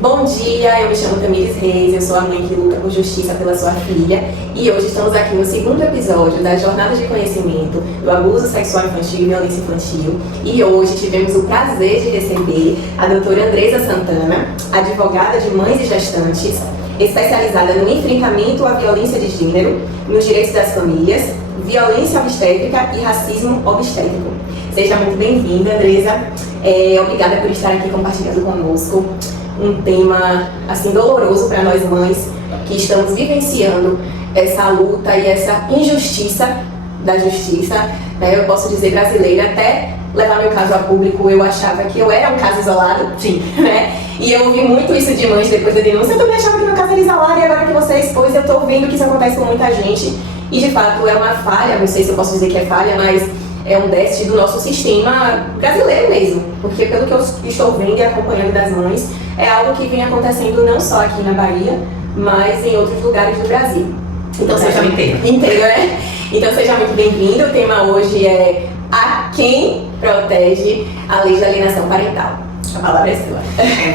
Bom dia, eu me chamo Tamires Reis, eu sou a mãe que luta por justiça pela sua filha e hoje estamos aqui no segundo episódio da Jornada de Conhecimento do Abuso Sexual Infantil e Violência Infantil e hoje tivemos o prazer de receber a doutora Andresa Santana, advogada de mães e gestantes, especializada no enfrentamento à violência de gênero, nos direitos das famílias, violência obstétrica e racismo obstétrico. Seja muito bem-vinda, Andresa. Obrigada por estar aqui compartilhando conosco um tema assim doloroso para nós mães que estamos vivenciando essa luta e essa injustiça da justiça, né? Eu posso dizer brasileira, até levar meu caso a público, eu achava que eu era um caso isolado, sim, né? E eu ouvi muito isso de mães depois da denúncia. Eu também achava que meu caso era isolado e agora que você expôs, eu estou vendo que isso acontece com muita gente e de fato é uma falha, não sei se eu posso dizer que é falha, mas é um déficit do nosso sistema brasileiro mesmo, porque pelo que eu estou vendo e acompanhando das mães, é algo que vem acontecendo não só aqui na Bahia, mas em outros lugares do Brasil. Então seja inteiro, né? Então seja muito bem-vindo. O tema hoje é a quem protege a lei de alienação parental. A palavra é sua.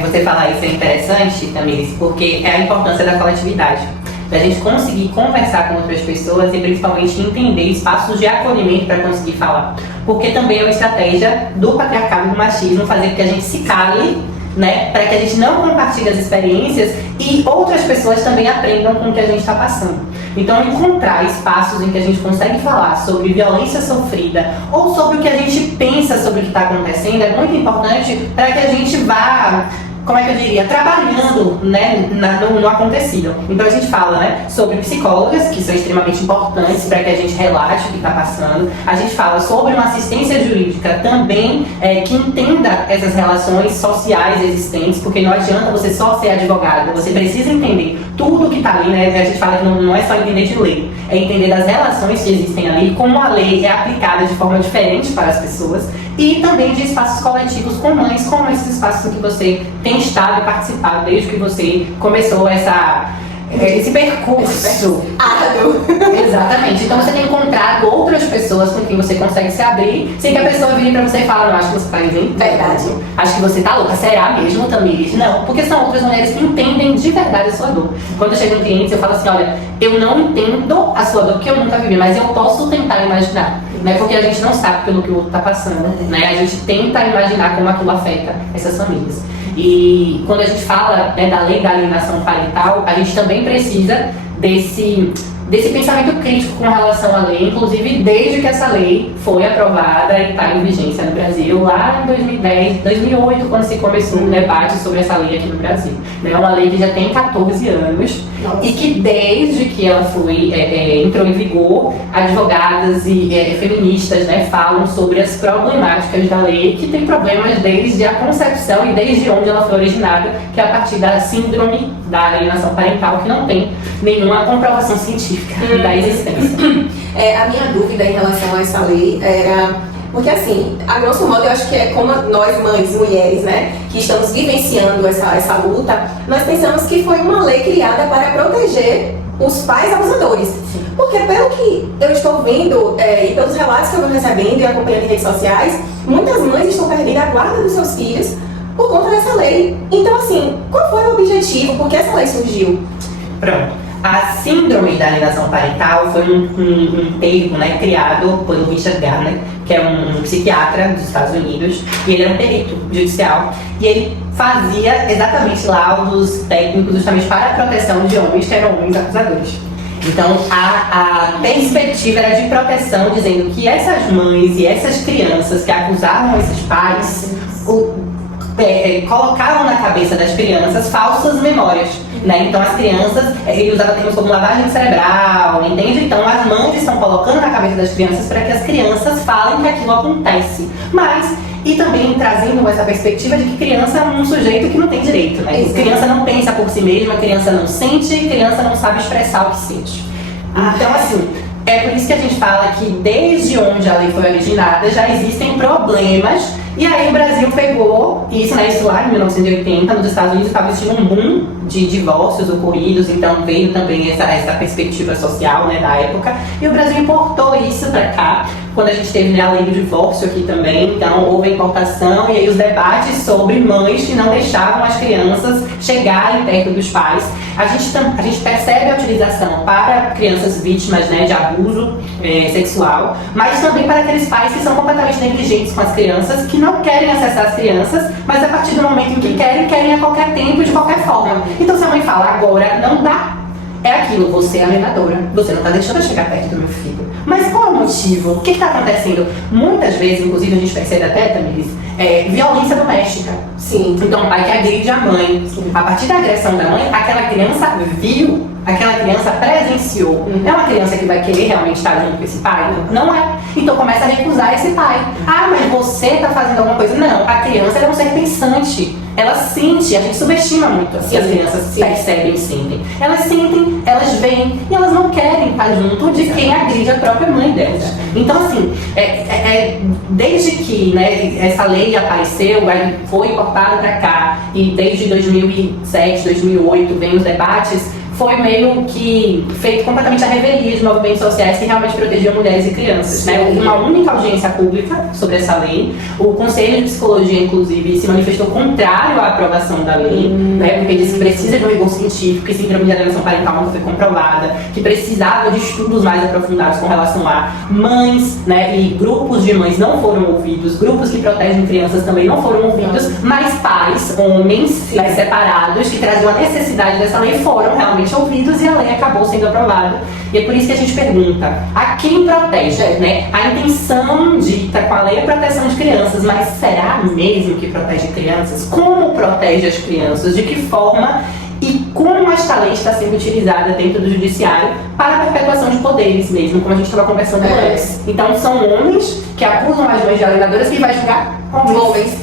Você falar isso é interessante, Tamires, porque é a importância da coletividade. Pra gente conseguir conversar com outras pessoas e principalmente entender espaços de acolhimento para conseguir falar. Porque também é uma estratégia do patriarcado e do machismo fazer com que a gente se cale, né, para que a gente não compartilhe as experiências e outras pessoas também aprendam com o que a gente está passando. Então, encontrar espaços em que a gente consegue falar sobre violência sofrida ou sobre o que a gente pensa sobre o que está acontecendo é muito importante para que a gente vá, como é que eu diria, trabalhando, né, no acontecido. Então a gente fala, né, sobre psicólogas, que são extremamente importantes para que a gente relate o que está passando. A gente fala sobre uma assistência jurídica também que entenda essas relações sociais existentes, porque não adianta você só ser advogada, você precisa entender tudo que está ali, né? A gente fala que não é só entender de lei, é entender das relações que existem ali, como a lei é aplicada de forma diferente para as pessoas, e também de espaços coletivos com mães, como esses espaços em que você tem estado e participado desde que você começou esse percurso árduo. Exatamente. Então você tem encontrado outras pessoas com quem você consegue se abrir, sem que a pessoa vire pra você e fale, não, acho que você tá inventando. Verdade. Acho que você tá louca. Será mesmo, Tamires? Não, porque são outras mulheres que entendem de verdade a sua dor. Quando eu chego no cliente, eu falo assim, olha, eu não entendo a sua dor, porque eu nunca vivi, mas eu posso tentar imaginar. Né? Porque a gente não sabe pelo que o outro tá passando, né? A gente tenta imaginar como aquilo afeta essas famílias. E quando a gente fala, né, da lei da alienação parental, a gente também precisa desse pensamento crítico com relação à lei, inclusive desde que essa lei foi aprovada e está em vigência no Brasil, lá em 2010, 2008, quando se começou o debate sobre essa lei aqui no Brasil. É uma lei que já tem 14 anos. Nossa. E que desde que ela entrou em vigor, advogadas e feministas, né, falam sobre as problemáticas da lei, que tem problemas desde a concepção e desde onde ela foi originada, que é a partir da síndrome da alienação parental, que não tem nenhuma comprovação científica da existência. A minha dúvida em relação a essa lei era... Porque assim, a grosso modo eu acho que é como nós mães, mulheres, né, que estamos vivenciando essa luta, nós pensamos que foi uma lei criada para proteger os pais abusadores. Sim. Porque pelo que eu estou vendo e pelos relatos que eu estou recebendo e acompanhando em redes sociais, muitas mães estão perdendo a guarda dos seus filhos por conta dessa lei. Então assim, qual foi o objetivo? Por que essa lei surgiu? Pronto. A síndrome da alienação parental foi um termo, né, criado pelo Richard Gardner, que é um psiquiatra dos Estados Unidos, e ele é um perito judicial, e ele fazia exatamente laudos técnicos justamente para a proteção de homens que eram homens acusadores. Então, a perspectiva era de proteção, dizendo que essas mães e essas crianças que acusavam esses pais colocavam na cabeça das crianças falsas memórias, né? Então as crianças, ele usava termos como lavagem cerebral, entende? Então as mães estão colocando na cabeça das crianças para que as crianças falem que aquilo acontece, mas e também trazendo essa perspectiva de que criança é um sujeito que não tem direito, né? Criança não pensa por si mesma, criança não sente, criança não sabe expressar o que sente. Então assim, é por isso que a gente fala que desde onde a lei foi originada já existem problemas. E aí o Brasil pegou isso, né, isso lá em 1980, nos Estados Unidos estava existindo um boom de divórcios ocorridos, então veio também essa perspectiva social, né, da época, e o Brasil importou isso para cá, quando a gente teve, né, a lei do divórcio aqui também, então houve a importação e aí os debates sobre mães que não deixavam as crianças chegarem perto dos pais. A gente percebe a utilização para crianças vítimas, né, de abuso sexual, mas também para aqueles pais que são completamente negligentes com as crianças, que não querem acessar as crianças, mas a partir do momento em que querem a qualquer tempo e de qualquer forma. Então se a mãe fala, agora não dá, é aquilo, você é a menadora, você não está deixando eu chegar perto do meu filho. Mas qual é o motivo? O que está acontecendo? Muitas vezes, inclusive a gente percebe até, Tamiris, violência doméstica. Sim. Então o pai que agride a mãe. Sim. A partir da agressão da mãe, aquela criança viu, aquela criança presenciou. É uma criança que vai querer realmente estar junto com esse pai? Não é. Então começa a recusar esse pai. Ah, mas você está fazendo alguma coisa. Não, a criança é um ser pensante. Ela sente, a gente subestima muito que as crianças percebem e sentem. Elas sentem, elas veem e elas não querem estar junto de quem agride a própria mãe delas. Então, assim, desde que, né, essa lei apareceu, foi importada para cá e desde 2007, 2008 vem os debates, foi meio que feito completamente a revelia de movimentos sociais que realmente protegiam mulheres e crianças, né? Houve uma única audiência pública sobre essa lei. O Conselho de Psicologia, inclusive, se manifestou contrário à aprovação da lei, né? Porque disse que precisa de um rigor científico, que síndrome de alienação parental não foi comprovada, que precisava de estudos mais aprofundados com relação a mães, né? E grupos de mães não foram ouvidos, grupos que protegem crianças também não foram ouvidos, mas pais, homens, né, separados, que traziam a necessidade dessa lei foram realmente ouvidos e a lei acabou sendo aprovada. E é por isso que a gente pergunta, a quem protege, né? A intenção dita com a lei é a proteção de crianças, mas será mesmo que protege crianças? Como protege as crianças? De que forma? E como esta lei está sendo utilizada dentro do judiciário para a perpetuação de poderes mesmo, como a gente estava conversando antes. Então são homens que acusam as mães de alienadoras e vai julgar homens.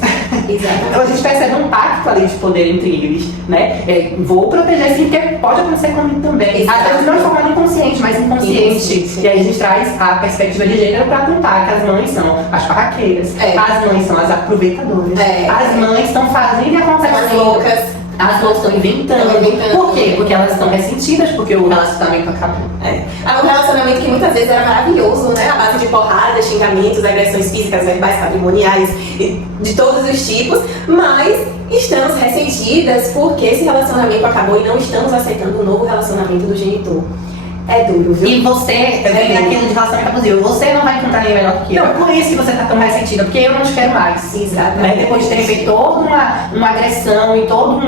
Exatamente. Então a gente percebe um pacto ali de poder entre eles, né? Vou proteger sim, porque pode acontecer comigo também. Às vezes não de forma inconsciente, mas inconsciente. E aí a gente traz a perspectiva de gênero para apontar que as mães são as barraqueiras, as mães são as aproveitadoras, as mães estão fazendo e acontecendo. As loucas. As mãos estão inventando. Por quê? Porque elas estão ressentidas, porque o relacionamento acabou. Um relacionamento que muitas vezes era maravilhoso, né? A base de porradas, xingamentos, agressões físicas, verbais, patrimoniais, de todos os tipos, mas estamos ressentidas porque esse relacionamento acabou e não estamos aceitando o novo relacionamento do genitor. É duro, viu? E você, vem naquilo de relacionamento abusivo, você não vai encontrar ninguém melhor do que eu. Por isso que você tá tão ressentida, porque eu não te quero mais. Exatamente. Né? Depois de ter feito toda uma agressão e todo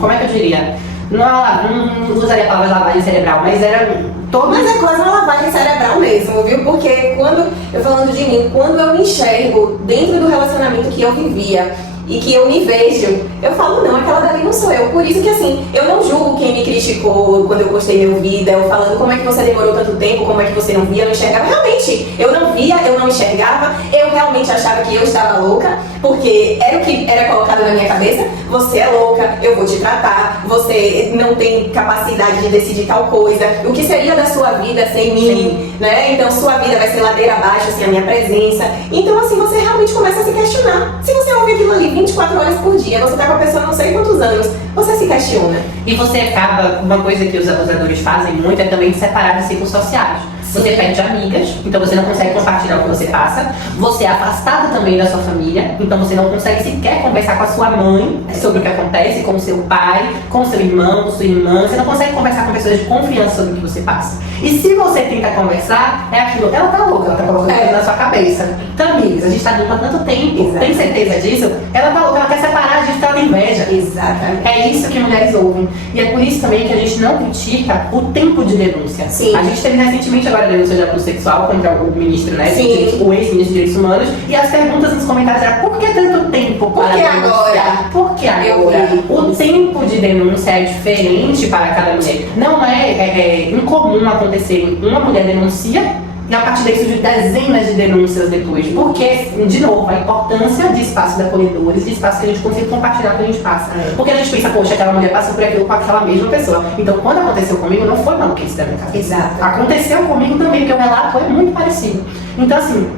como é que eu diria? Não usaria a palavra lavagem cerebral, mas era todo... Mas é quase uma lavagem cerebral mesmo, viu? Porque quando, eu falando de mim, quando eu me enxergo dentro do relacionamento que eu vivia e que eu me vejo, eu falo, não, aquela dali não sou eu. Por isso que, assim, eu não julgo quem me criticou quando eu postei meu vídeo, eu falando como é que você demorou tanto tempo, como é que você não via, não enxergava. Realmente, eu não via, eu não enxergava, eu realmente achava que eu estava louca, porque era o que era colocado na minha cabeça. Você é louca, eu vou te tratar, você não tem capacidade de decidir tal coisa, o que seria da sua vida sem mim, né? Então sua vida vai ser ladeira abaixo sem a minha presença. Então, assim, você realmente começa a se questionar. Se você ouve aquilo ali 24 horas por dia, você tá com a pessoa não sei quantos anos, você se questiona. E você acaba, uma coisa que os abusadores fazem muito é também separar de ciclos sociais. Você perde amigas, então você não consegue compartilhar o que você passa. Você é afastado também da sua família, então você não consegue sequer conversar com a sua mãe sobre o que acontece, com o seu pai, com o seu irmão, com sua irmã. Você não consegue conversar com pessoas de confiança sobre o que você passa. E se você tenta conversar, é aquilo, ela tá louca, ela tá colocando coisa na sua cabeça. Então, amigos, a gente tá junto há tanto tempo, tem certeza disso? Ela tá louca, ela quer separar a gente, ela tem inveja. Exatamente. É isso que mulheres ouvem. E é por isso também que a gente não critica o tempo de denúncia. Sim. A gente teve recentemente agora a denúncia de abuso sexual contra o ministro, né? O ex-ministro de Direitos Humanos. E as perguntas nos comentários eram: por que tanto tempo para denunciar? Por que agora? O tempo de denúncia é diferente para cada mulher. Não é incomum acontecer. Uma mulher denuncia e a partir daí surgem dezenas de denúncias depois. Porque, de novo, a importância de espaços acolhedores, de espaços que a gente consiga compartilhar o que a gente passa. Porque a gente pensa, poxa, aquela mulher passou por aquilo com aquela mesma pessoa. Então, quando aconteceu comigo, não foi maluquice da minha cabeça. Exato. Aconteceu comigo também, porque o relato é muito parecido. Então, assim,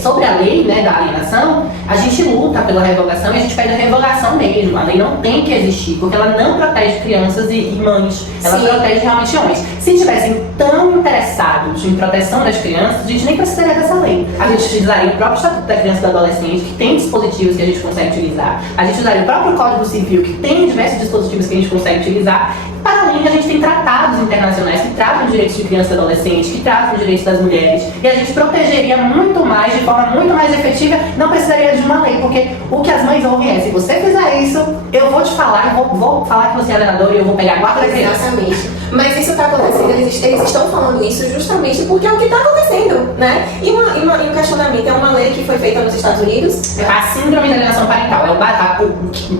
sobre a lei, né, da alienação, a gente luta pela revogação e a gente pede a revogação mesmo. A lei não tem que existir, porque ela não protege crianças e mães, ela protege realmente homens. Se estivessem tão interessados em proteção das crianças, a gente nem precisaria dessa lei. A gente utilizaria o próprio Estatuto da Criança e do Adolescente, que tem dispositivos que a gente consegue utilizar. A gente usaria o próprio Código Civil, que tem diversos dispositivos que a gente consegue utilizar. Para além, a gente tem tratados internacionais que tratam os direitos de criança e adolescente, que tratam os direitos das mulheres, e a gente protegeria muito mais, de forma muito mais efetiva, não precisaria de uma lei, porque o que as mães ouvem é: se você fizer isso, eu vou te falar, eu vou falar que você é alienador e eu vou pegar a guarda da criança. Exatamente. Mas isso está acontecendo, eles estão falando isso justamente porque é o que está acontecendo, né? E um questionamento, é uma lei que foi feita nos Estados Unidos? A síndrome da alienação parental,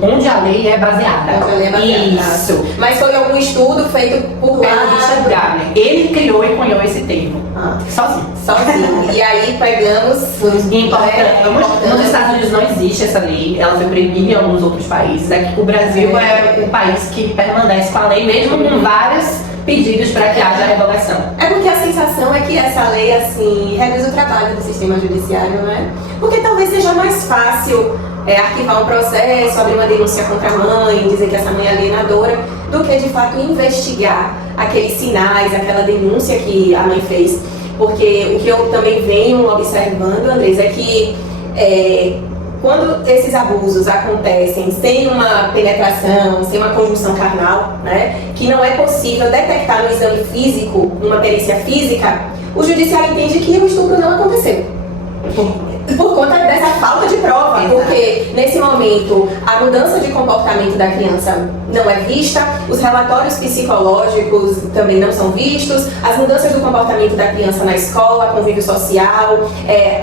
onde a lei é baseada. Onde a lei é baseada. Isso. Mas foi algum estudo feito por lá? Richard Gardner. Ele criou e cunhou esse termo. Sozinho. E aí pegamos nos Estados Unidos não existe essa lei, ela foi proibida em alguns outros países. Aqui, o Brasil é o país que permanece com a lei, mesmo com vários pedidos para que haja revogação. É porque a sensação é que essa lei, assim, reduz o trabalho do sistema judiciário, né? Porque talvez seja mais fácil arquivar um processo, abrir uma denúncia contra a mãe, dizer que essa mãe é alienadora, do que de fato investigar aqueles sinais, aquela denúncia que a mãe fez. Porque o que eu também venho observando, Andrés, é que quando esses abusos acontecem sem uma penetração, sem uma conjunção carnal, né, que não é possível detectar no exame físico, numa perícia física, o judiciário entende que o estupro não aconteceu. Por conta dessa falta de prova, porque nesse momento a mudança de comportamento da criança não é vista, os relatórios psicológicos também não são vistos, as mudanças do comportamento da criança na escola, convívio social,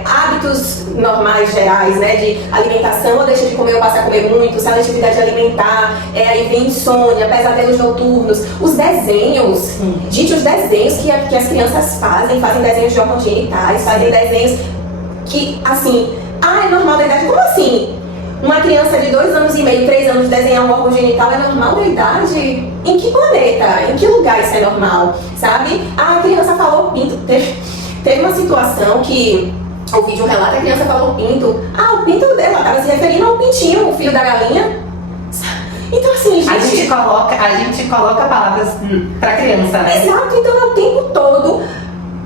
hábitos normais gerais, né, de alimentação, ou deixa de comer ou passa a comer muito, seletividade alimentar, aí vem insônia, pesadelos noturnos, os desenhos, gente, os desenhos que as crianças fazem desenhos de órgãos genitais, fazem desenhos que, assim, é normal da idade? Como assim? Uma criança de 2 anos e meio, 3 anos desenhar um órgão genital é normal da idade? Em que planeta? Em que lugar isso é normal? Sabe? A criança falou pinto. Teve uma situação que o vídeo relata, a criança falou pinto. O pinto dela estava se referindo ao pintinho, o filho da galinha. Então, assim, gente... A gente coloca palavras pra criança, né? Exato, então é o tempo todo...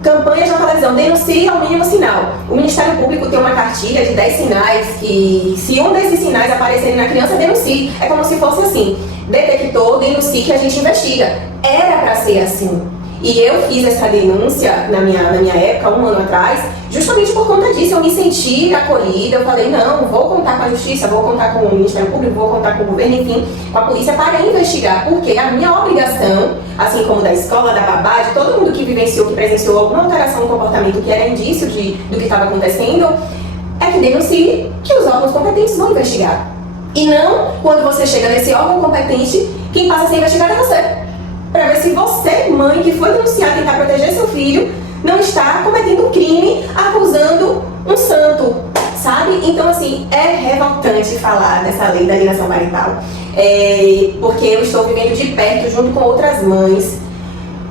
Campanhas na televisão, denuncie ao mínimo sinal. O Ministério Público tem uma cartilha de 10 sinais que, se um desses sinais aparecerem na criança, denuncie. É como se fosse assim: detectou, denuncie que a gente investiga. Era para ser assim. E eu fiz essa denúncia na minha época, 1 ano atrás, justamente por conta disso. Eu me senti acolhida, eu falei: não, vou contar com a Justiça, vou contar com o Ministério Público, vou contar com o governo, enfim, com a polícia para investigar, porque a minha obrigação, assim como da escola, da babá, de todo mundo que vivenciou, que presenciou alguma alteração no comportamento que era indício do que estava acontecendo, é que denuncie, que os órgãos competentes vão investigar. E não, quando você chega nesse órgão competente, quem passa a ser investigado é você. Para ver se você, mãe, que foi denunciar, tentar proteger seu filho, não está cometendo um crime acusando um santo, sabe? Então, assim, é revoltante falar dessa lei da alienação parental, porque eu estou vivendo de perto, junto com outras mães,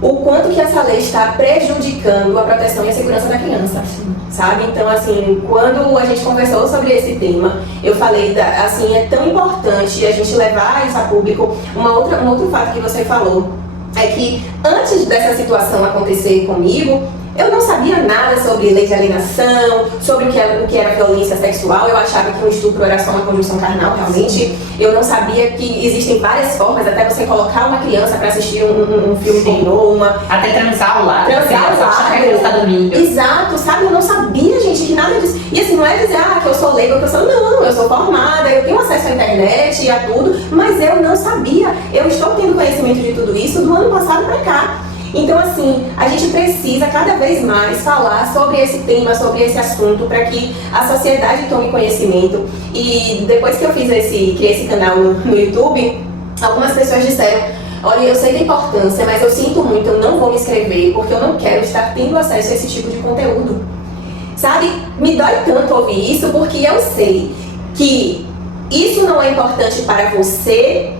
o quanto que essa lei está prejudicando a proteção e a segurança da criança, sabe? Então, assim, quando a gente conversou sobre esse tema, eu falei, assim, é tão importante a gente levar isso a público. Um outro fato que você falou é que antes dessa situação acontecer comigo, eu não sabia nada sobre lei de alienação, sobre o que era violência sexual. Eu achava que um estupro era só uma conjunção carnal, realmente. Eu não sabia que existem várias formas, até você colocar uma criança para assistir um filme pornô, até transar ao lado. Transar. Exato, sabe? Eu não sabia, gente, que nada disso. E assim, não é dizer, que eu sou leiga, que eu sou... Não, eu sou formada, eu tenho acesso à internet e a tudo, mas eu não sabia. Eu estou tendo conhecimento de tudo isso do ano passado para cá. Então, assim, a gente precisa cada vez mais falar sobre esse tema, sobre esse assunto, para que a sociedade tome conhecimento. E depois que eu criei esse canal no YouTube, algumas pessoas disseram: olha, eu sei da importância, mas eu sinto muito, eu não vou me inscrever, porque eu não quero estar tendo acesso a esse tipo de conteúdo. Sabe? Me dói tanto ouvir isso, porque eu sei que isso não é importante para você,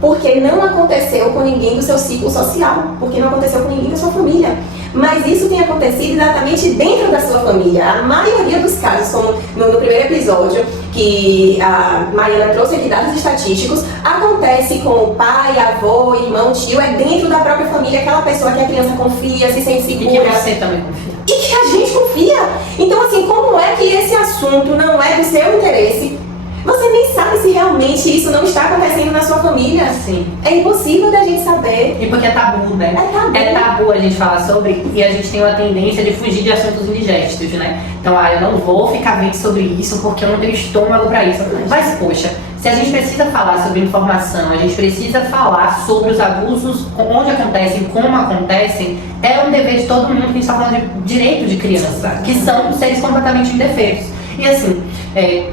porque não aconteceu com ninguém do seu ciclo social, porque não aconteceu com ninguém da sua família. Mas isso tem acontecido exatamente dentro da sua família. A maioria dos casos, como no primeiro episódio, que a Mariana trouxe aqui dados estatísticos, acontece com o pai, avô, irmão, tio, é dentro da própria família, aquela pessoa que a criança confia, se sente segura. E que você também confia. E que a gente confia. Então, assim, como é que esse assunto não é do seu interesse? Você nem sabe se realmente isso não está acontecendo na sua família. Sim. É impossível da gente saber. E porque é tabu, né? É tabu a gente falar sobre, e a gente tem uma tendência de fugir de assuntos indigestos, né? Então, eu não vou ficar vendo sobre isso porque eu não tenho estômago para isso. Mas, poxa, se a gente precisa falar sobre informação, a gente precisa falar sobre os abusos, onde acontecem, como acontecem, é um dever de todo mundo que a gente está falando de direito de criança, que são seres completamente indefesos. E assim,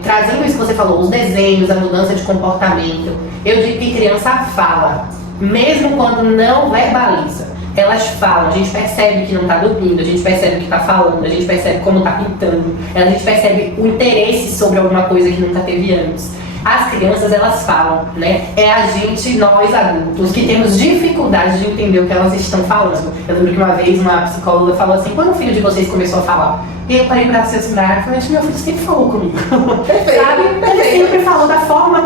trazendo isso que você falou, os desenhos, a mudança de comportamento, eu digo que criança fala, mesmo quando não verbaliza. Elas falam, a gente percebe que não está dormindo, a gente percebe que está falando, a gente percebe como está pintando, a gente percebe o interesse sobre alguma coisa que nunca teve antes. As crianças, elas falam, né? É a gente, nós adultos, que temos dificuldade de entender o que elas estão falando. Eu lembro que uma vez uma psicóloga falou assim, quando o filho de vocês começou a falar? E eu parei pra assessorar e falei, acho que meu filho sempre falou comigo. Perfeito, sabe? Ele sempre falou da forma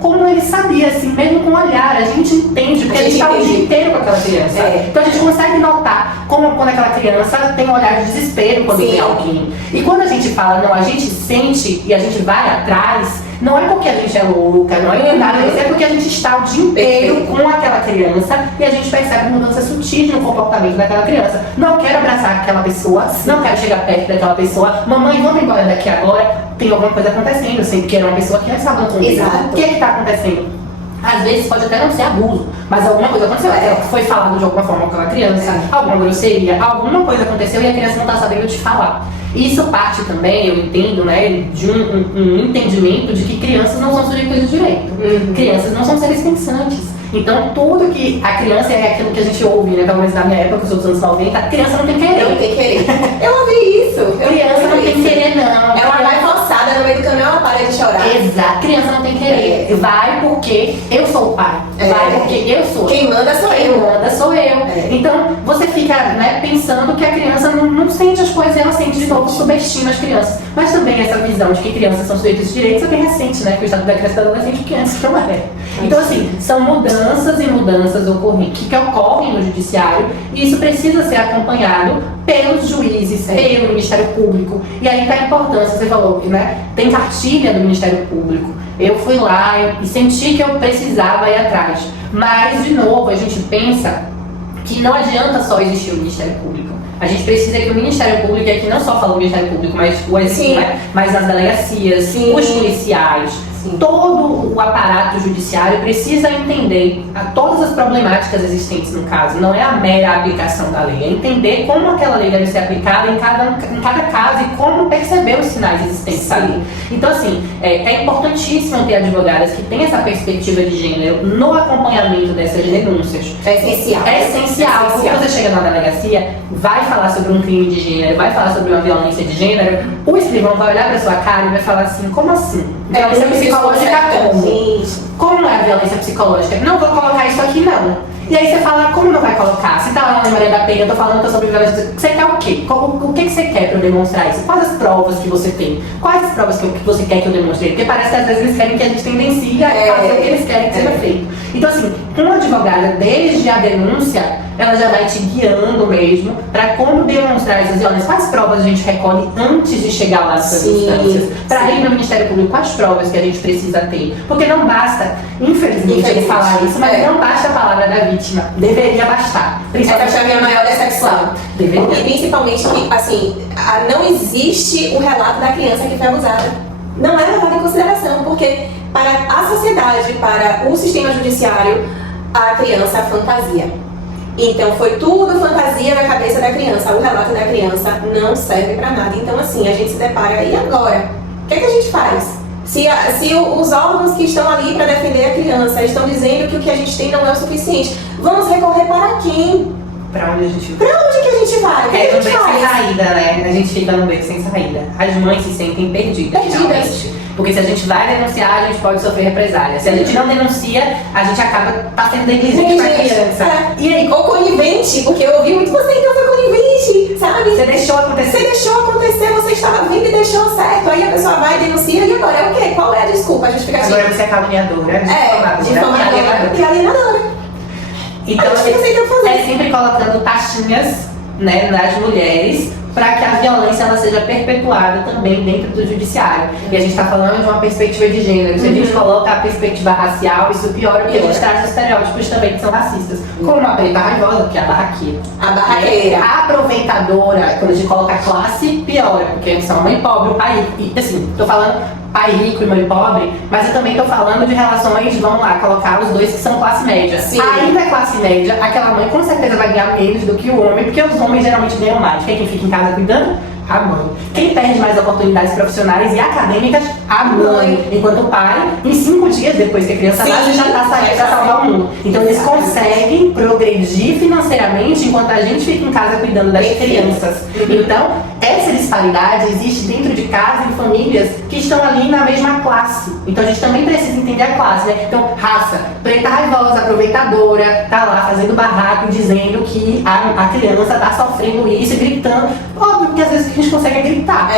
como ele sabia, assim, mesmo com o olhar. A gente entende, porque a gente tá o dia inteiro com aquela criança. Então a gente consegue notar como quando aquela criança tem um olhar de desespero quando vê alguém. E quando a gente fala, não, a gente sente e a gente vai atrás, não é porque a gente é louca, não é nada disso, é porque a gente está o dia inteiro com aquela criança e a gente percebe mudanças sutis no comportamento daquela criança. Não quero abraçar aquela pessoa, não quero chegar perto daquela pessoa. Mamãe, vamos embora daqui agora, tem alguma coisa acontecendo, sempre que era uma pessoa que não estava comigo. O que está acontecendo? Às vezes pode até não ser abuso, mas alguma coisa aconteceu. Foi falado de alguma forma com aquela criança, alguma grosseria, alguma coisa aconteceu e a criança não está sabendo te falar. Isso parte também, eu entendo, né, de um entendimento de que crianças não são sujeitos de direito. Crianças não são seres pensantes. Então, tudo que a criança é aquilo que a gente ouve, né, pelo menos na minha época, que eu sou dos anos 90, a criança não tem querer. Não tem querer. Eu ouvi isso. Criança não tem querer, não. Ela vai forçada no meio do caminho, ela para de chorar. Exato. Criança não tem querer. Vai porque eu sou o pai. Vai porque eu sou. Quem manda sou eu. Quem manda sou eu. Então, você fica, né, pensando que a criança não sente as coisas, ela sente de novo, subestima as crianças. Mas também essa visão de que crianças são sujeitos de direitos é bem recente, né? Que o Estado da Criança e do Adolescente que antes não é. Então, assim, são mudanças e mudanças que ocorrem no judiciário e isso precisa ser acompanhado pelos juízes, pelo Ministério Público. E aí tá a importância, você falou, né? Tem cartilha do Ministério Público. Eu fui lá e senti que eu precisava ir atrás. Mas, de novo, a gente pensa que não adianta só existir o Ministério Público. A gente precisa que o Ministério Público, aqui não só fala o Ministério Público, mas o exército, né? Mas as delegacias, os policiais, todo o aparato judiciário precisa entender todas as problemáticas existentes no caso. Não é a mera aplicação da lei, é entender como aquela lei deve ser aplicada em cada caso e como perceber os sinais existentes ali. Então, assim, é importantíssimo ter advogadas que têm essa perspectiva de gênero no acompanhamento dessas denúncias. É essencial. É essencial. Quando você chega na delegacia, vai falar sobre um crime de gênero, vai falar sobre uma violência de gênero, o escrivão vai olhar pra sua cara e vai falar assim, como assim? Violência psicológica como? Como é a violência psicológica? Não vou colocar isso aqui, não. E aí você fala, como não vai colocar? Se tá lá na Maria da Penha, eu tô falando sobre violência, você quer o quê? O que você quer pra eu demonstrar isso? Quais as provas que você tem? Quais as provas que você quer que eu demonstre? Porque parece que às vezes eles querem que a gente tendencie a fazer o que eles querem que seja feito. Então, assim, uma advogada, desde a denúncia, ela já vai te guiando mesmo para como demonstrar essas violências. Quais provas a gente recolhe antes de chegar lá nessas instâncias? Para ir no Ministério Público, quais provas que a gente precisa ter? Porque não basta, infelizmente, eu vou falar isso, mas não basta a palavra da vítima. Deveria bastar. Essa é a minha maior decepção. Deveria. E principalmente que, assim, não existe o relato da criança que foi abusada. Não é levado em consideração, porque para a sociedade, para o sistema judiciário, a criança fantasia. Então foi tudo fantasia na cabeça da criança, o relato da criança não serve para nada. Então, assim, a gente se depara, e agora? O que é que a gente faz? Se os órgãos que estão ali para defender a criança estão dizendo que o que a gente tem não é o suficiente, vamos recorrer para quem? Para onde a gente vai? Para onde que a gente gente vai? O que É a no gente beco sem faz? saída, né? A gente fica no beco sem saída. As mães se sentem perdidas. Realmente. Porque se a gente vai denunciar, a gente pode sofrer represália. Se a gente não denuncia, a gente acaba sendo negligente pra criança. E aí, ou conivente, porque eu ouvi muito, você então foi conivente, sabe? Você deixou acontecer. Você deixou acontecer, você estava vindo e deixou certo. Aí a pessoa vai e denuncia, e agora é o quê? Qual é a desculpa, a justificativa? Agora você é caluniadora, difamadora e alienadora. Então, Acho que você tem que fazer. é sempre colocando taxinhas, né, nas mulheres, para que a violência ela seja perpetuada também dentro do judiciário. E a gente está falando de uma perspectiva de gênero. Se a gente coloca a perspectiva racial, isso piora, porque a gente traz os estereótipos também que são racistas. Como a preta raivosa, que é a barraqueira. A barraqueira. A aproveitadora, quando a gente coloca a classe, piora, porque eles são mãe pobre, o pai. E assim, tô falando pai rico e mãe pobre, mas eu também tô falando de relações, vamos lá, colocar os dois que são classe média. Sim. Ainda é classe média, aquela mãe com certeza vai ganhar menos do que o homem, porque os homens geralmente ganham mais. Quem fica em casa cuidando? A mãe. Quem perde mais oportunidades profissionais e acadêmicas? A mãe. Enquanto o pai, em 5 dias depois que a criança nasce, já está saindo para salvar o mundo. Então eles conseguem progredir financeiramente enquanto a gente fica em casa cuidando das crianças. Então, essa disparidade existe dentro de casa e famílias que estão ali na mesma classe. Então a gente também precisa entender a classe, né? Então, raça, preta raivosa, aproveitadora, tá lá fazendo barraco, dizendo que a criança tá sofrendo isso, gritando. Óbvio que às vezes a gente consegue gritar.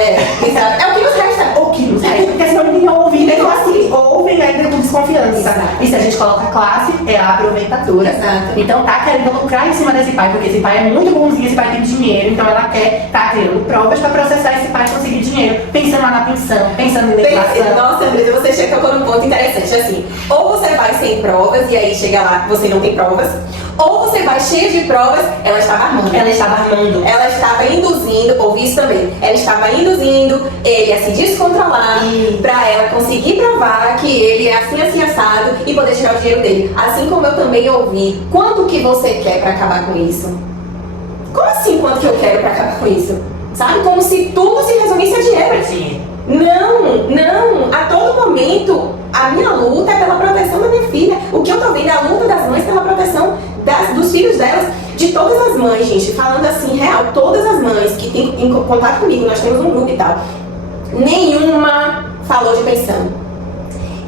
Exato. É o que nos resta. O que nos resta, porque senão ninguém ouve, mesmo assim, ouvem ainda com desconfiança. Exato. E se a gente coloca a classe, é a aproveitadora. Exato. Então tá querendo lucrar em cima desse pai, porque esse pai é muito bonzinho, esse pai tem dinheiro, então ela quer tá criando provas para processar esse pai e conseguir dinheiro, pensando lá na pensão, pensando em legislação. Nossa, Andresa, você tocou num ponto interessante, assim, ou você vai sem provas e aí chega lá, você não tem provas, ou você vai cheio de provas, ela estava armando. Ela estava armando. Ela estava induzindo, ouvi isso também, ela estava induzindo ele a se descontrolar pra ela conseguir provar que ele é assim assado e poder tirar o dinheiro dele. Assim como eu também ouvi, quanto que você quer pra acabar com isso? Como assim quanto que eu quero pra acabar com isso? Sabe? Como se tudo se resumisse a dinheiro. Sim. Não, a todo momento a minha luta é pela proteção da minha filha. O que eu tô vendo é a luta das mães pela proteção dos filhos delas, de todas as mães, gente, falando assim, real, todas as mães que têm em contato comigo, nós temos um grupo e tal, nenhuma falou de pensão.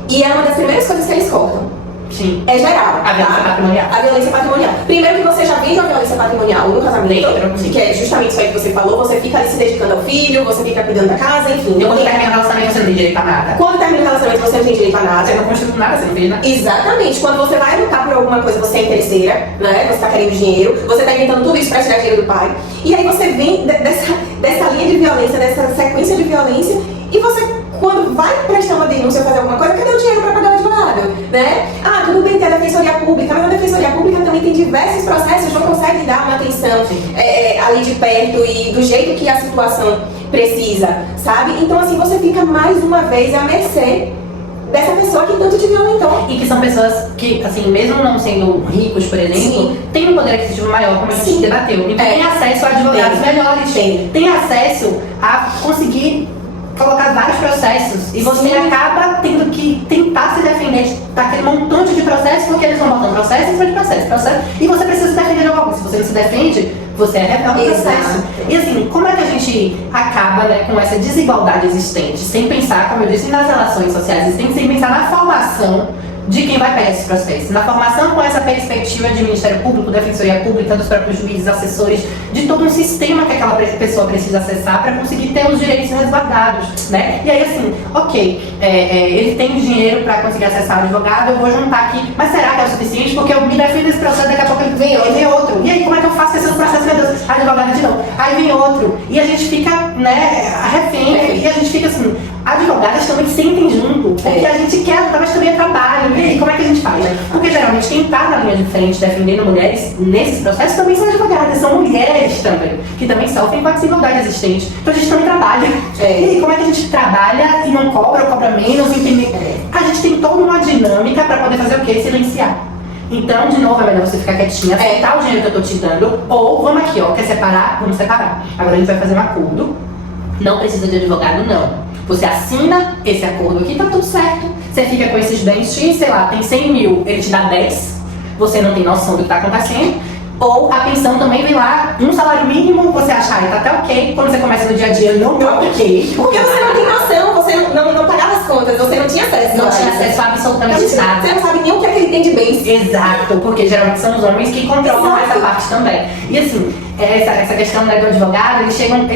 E é uma das primeiras coisas que eles cortam. Sim. É geral. A violência patrimonial. A violência patrimonial. Primeiro que você já vive a violência patrimonial no casamento, que é justamente isso aí que você falou, você fica ali se dedicando ao filho, você fica cuidando da casa, enfim. E quando termina o relacionamento, você não tem direito a nada. Quando termina o relacionamento, você não tem direito a nada. Você não construiu nada, você não fez nada. Exatamente. Quando você vai lutar por alguma coisa, você é interesseira, né? Você tá querendo dinheiro, você tá inventando tudo isso pra tirar dinheiro do pai. E aí você vem dessa linha de violência, dessa sequência de violência, e você, quando vai prestar uma denúncia, fazer alguma coisa, cadê o dinheiro para pagar o advogado, né? Ah, tudo bem, tem a Defensoria Pública, mas a Defensoria Pública também tem diversos processos, não consegue dar uma atenção ali de perto e do jeito que a situação precisa, sabe? Então, assim, você fica mais uma vez à mercê dessa pessoa que tanto te violentou. E que são pessoas que, assim, mesmo não sendo ricos, por exemplo, Sim. têm um poder aquisitivo maior, como a gente Sim. debateu. Então tem acesso a advogados melhores, tem acesso a conseguir colocar vários processos e você acaba tendo que tentar se defender daquele montante de processos, porque eles vão botando processo em cima de processo, e você precisa se defender de algo. Se você não se defende, você é réu do processo. E assim, como é que a gente acaba, né, com essa desigualdade existente, sem pensar, como eu disse, nas relações sociais existentes, sem pensar na formação de quem vai pegar esse processo, na formação com essa perspectiva de Ministério Público, Defensoria Pública, dos próprios juízes, assessores, de todo um sistema que aquela pessoa precisa acessar para conseguir ter os direitos resguardados, né? E aí assim, ok, ele tem dinheiro para conseguir acessar o advogado, eu vou juntar aqui, mas será que é o suficiente? Porque eu me defendo desse processo, daqui a pouco ele vem outro. E aí como é que eu faço esse processo? Meu Deus, advogado de novo. Aí vem outro. E a gente fica, né, refém, e a gente fica assim, advogadas também sentem junto, porque a gente quer ajudar, mas também é trabalho. E aí, como é que a gente faz? Porque geralmente quem está na linha de frente defendendo mulheres nesses processos também são advogadas, são mulheres também, que também sofrem com a desigualdade existente. Então a gente também trabalha. E aí, como é que a gente trabalha e não cobra ou cobra menos? A gente tem toda uma dinâmica para poder fazer o quê? Silenciar. Então, de novo, é melhor você ficar quietinha, aceitar o dinheiro que eu tô te dando, ou vamos aqui, ó, quer separar? Vamos separar. Agora a gente vai fazer um acordo. Não precisa de advogado, não. Você assina esse acordo aqui, tá tudo certo. Você fica com esses bens X, sei lá, tem 100 mil, ele te dá 10. Você não tem noção do que tá acontecendo. Ou a pensão também vem lá, um salário mínimo, você acha, tá até ok. Quando você começa no dia a dia, não tá ok. Porque você não tem noção, você não pagava as contas, você não tinha acesso. Não tinha acesso a absolutamente nada. Você não sabe nem o que é que ele tem de bens. Exato, porque geralmente são os homens que controlam essa parte também. E assim, essa questão, né, do advogado, eles chegam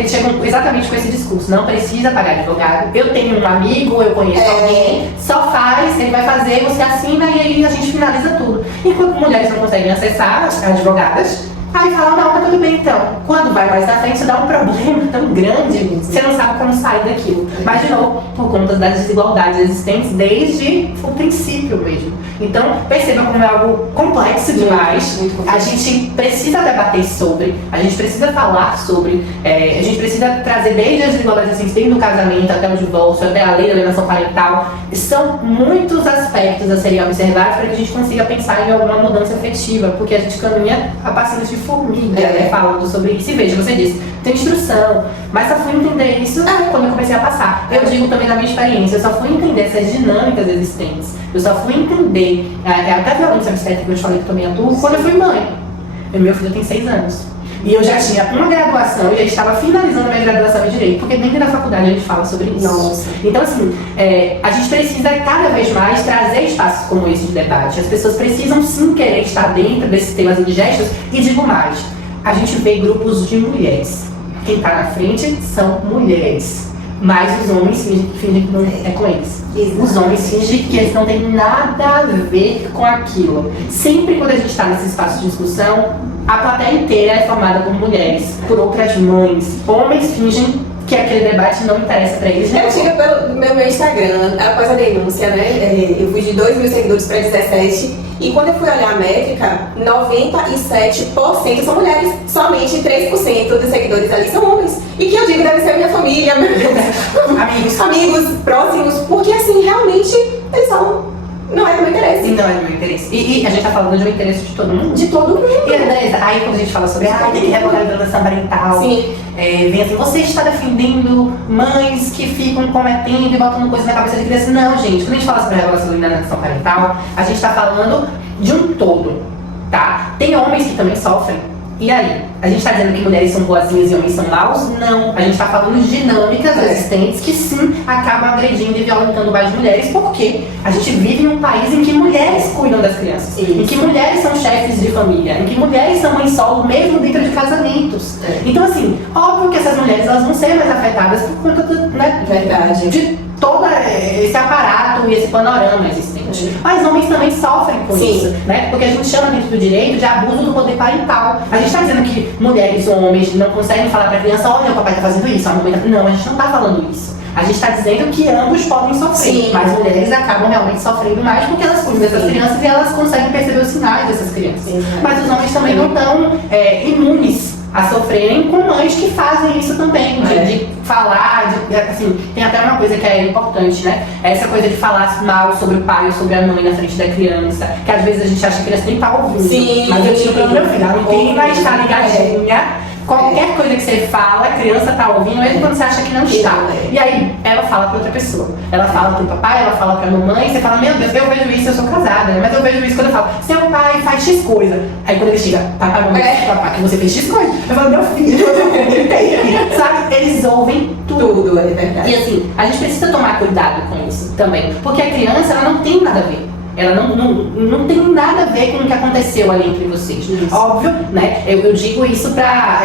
exatamente com esse discurso. Não precisa pagar advogado. Eu tenho um amigo, eu conheço alguém, só faz, ele vai fazer, você assina e aí a gente finaliza tudo. Enquanto mulheres não conseguem acessar as advogadas, aí fala, não, tá tudo bem então. Quando vai mais na frente, dá um problema tão grande, você não sabe como sair daquilo. Mas, de novo, por conta das desigualdades existentes desde o princípio mesmo. Então, perceba como é algo complexo demais. A gente precisa debater sobre, a gente precisa falar sobre, a gente precisa trazer desde as desigualdades existentes, desde o casamento até o divórcio, até a lei da alienação parental. São muitos aspectos a serem observados para que a gente consiga pensar em alguma mudança efetiva, porque a gente caminha a passinhos de formiga, né, falando sobre isso. E veja, você disse, tem instrução, mas só fui entender isso quando eu comecei a passar. Eu digo também na minha experiência, eu só fui entender essas dinâmicas existentes, eu só fui entender até a violência obstétrica que eu te falei que eu também atuo, quando eu fui mãe. E meu filho tem 6 anos. E eu já tinha uma graduação e já estava finalizando a minha graduação em Direito, porque dentro da faculdade a gente fala sobre isso. Nossa. Então, assim, a gente precisa cada vez mais trazer espaços como esse de debate. As pessoas precisam sim querer estar dentro desses temas indigestos. E digo mais, a gente vê grupos de mulheres. Quem está na frente são mulheres. Mas os homens fingem que não é com eles. Os homens fingem que eles não têm nada a ver com aquilo. Sempre quando a gente está nesse espaço de discussão, a plateia inteira é formada por mulheres, por outras mães. Homens fingem que aquele debate não interessa pra eles. Eu tinha pelo meu Instagram, após a denúncia, né? Eu fui de 2 mil seguidores para 17. E quando eu fui olhar a métrica, 97% são mulheres, somente 3% dos seguidores ali são homens. E que eu digo, deve ser minha família, amigos próximos, porque assim, realmente, eles são... Não é do meu interesse. Não é do meu interesse. E a gente tá falando de um interesse de todo mundo. De todo mundo. E aí quando a gente fala sobre tem que revogar a violência parental, vem assim, você está defendendo mães que ficam cometendo e botando coisa na cabeça de criança. Não, gente, quando a gente fala sobre a regulação da alienação parental, a gente está falando de um todo, tá? Tem homens que também sofrem. E aí? A gente está dizendo que mulheres são boazinhas e homens são maus? Não. A gente está falando de dinâmicas existentes que sim acabam agredindo e violentando mais mulheres, porque a gente vive em um país em que mulheres cuidam das crianças, em que mulheres são chefes de família, em que mulheres são mães solo mesmo dentro de casamentos. Então, assim, óbvio que essas mulheres elas vão ser mais afetadas por conta de todo esse aparato e esse panorama existente. Mas homens também sofrem com isso, né? Porque a gente chama dentro do direito de abuso do poder parental. A gente está dizendo que mulheres ou homens não conseguem falar para a criança, olha, o papai está fazendo isso, a mamãe tá... Não, a gente não está falando isso. A gente está dizendo que ambos podem sofrer, mas mulheres acabam realmente sofrendo mais porque elas cuidam dessas crianças e elas conseguem perceber os sinais dessas crianças. Mas os homens também não estão imunes a sofrerem com mães que fazem isso também, de falar, assim, tem até uma coisa que é importante, né? Essa coisa de falar mal sobre o pai ou sobre a mãe na frente da criança, que às vezes a gente acha que a criança nem tá ouvindo, mas eu digo pro meu filho, ninguém vai estar ligadinha. Qualquer coisa que você fala, a criança tá ouvindo, mesmo quando você acha que não está. E aí, ela fala pra outra pessoa. Ela fala pro papai, ela fala pra mamãe, você fala, meu Deus, eu vejo isso, eu sou casada, né? Mas eu vejo isso quando eu falo, seu pai faz X coisa. Aí quando ele chega, papai, mamãe, papai, que você fez X coisa. Eu falo, meu filho, eu acreditei. Sabe? Eles ouvem tudo. É verdade. E assim, a gente precisa tomar cuidado com isso também. Porque a criança, ela não tem nada a ver. Ela não tem nada a ver com o que aconteceu ali entre vocês. Óbvio, né? Eu digo isso pra,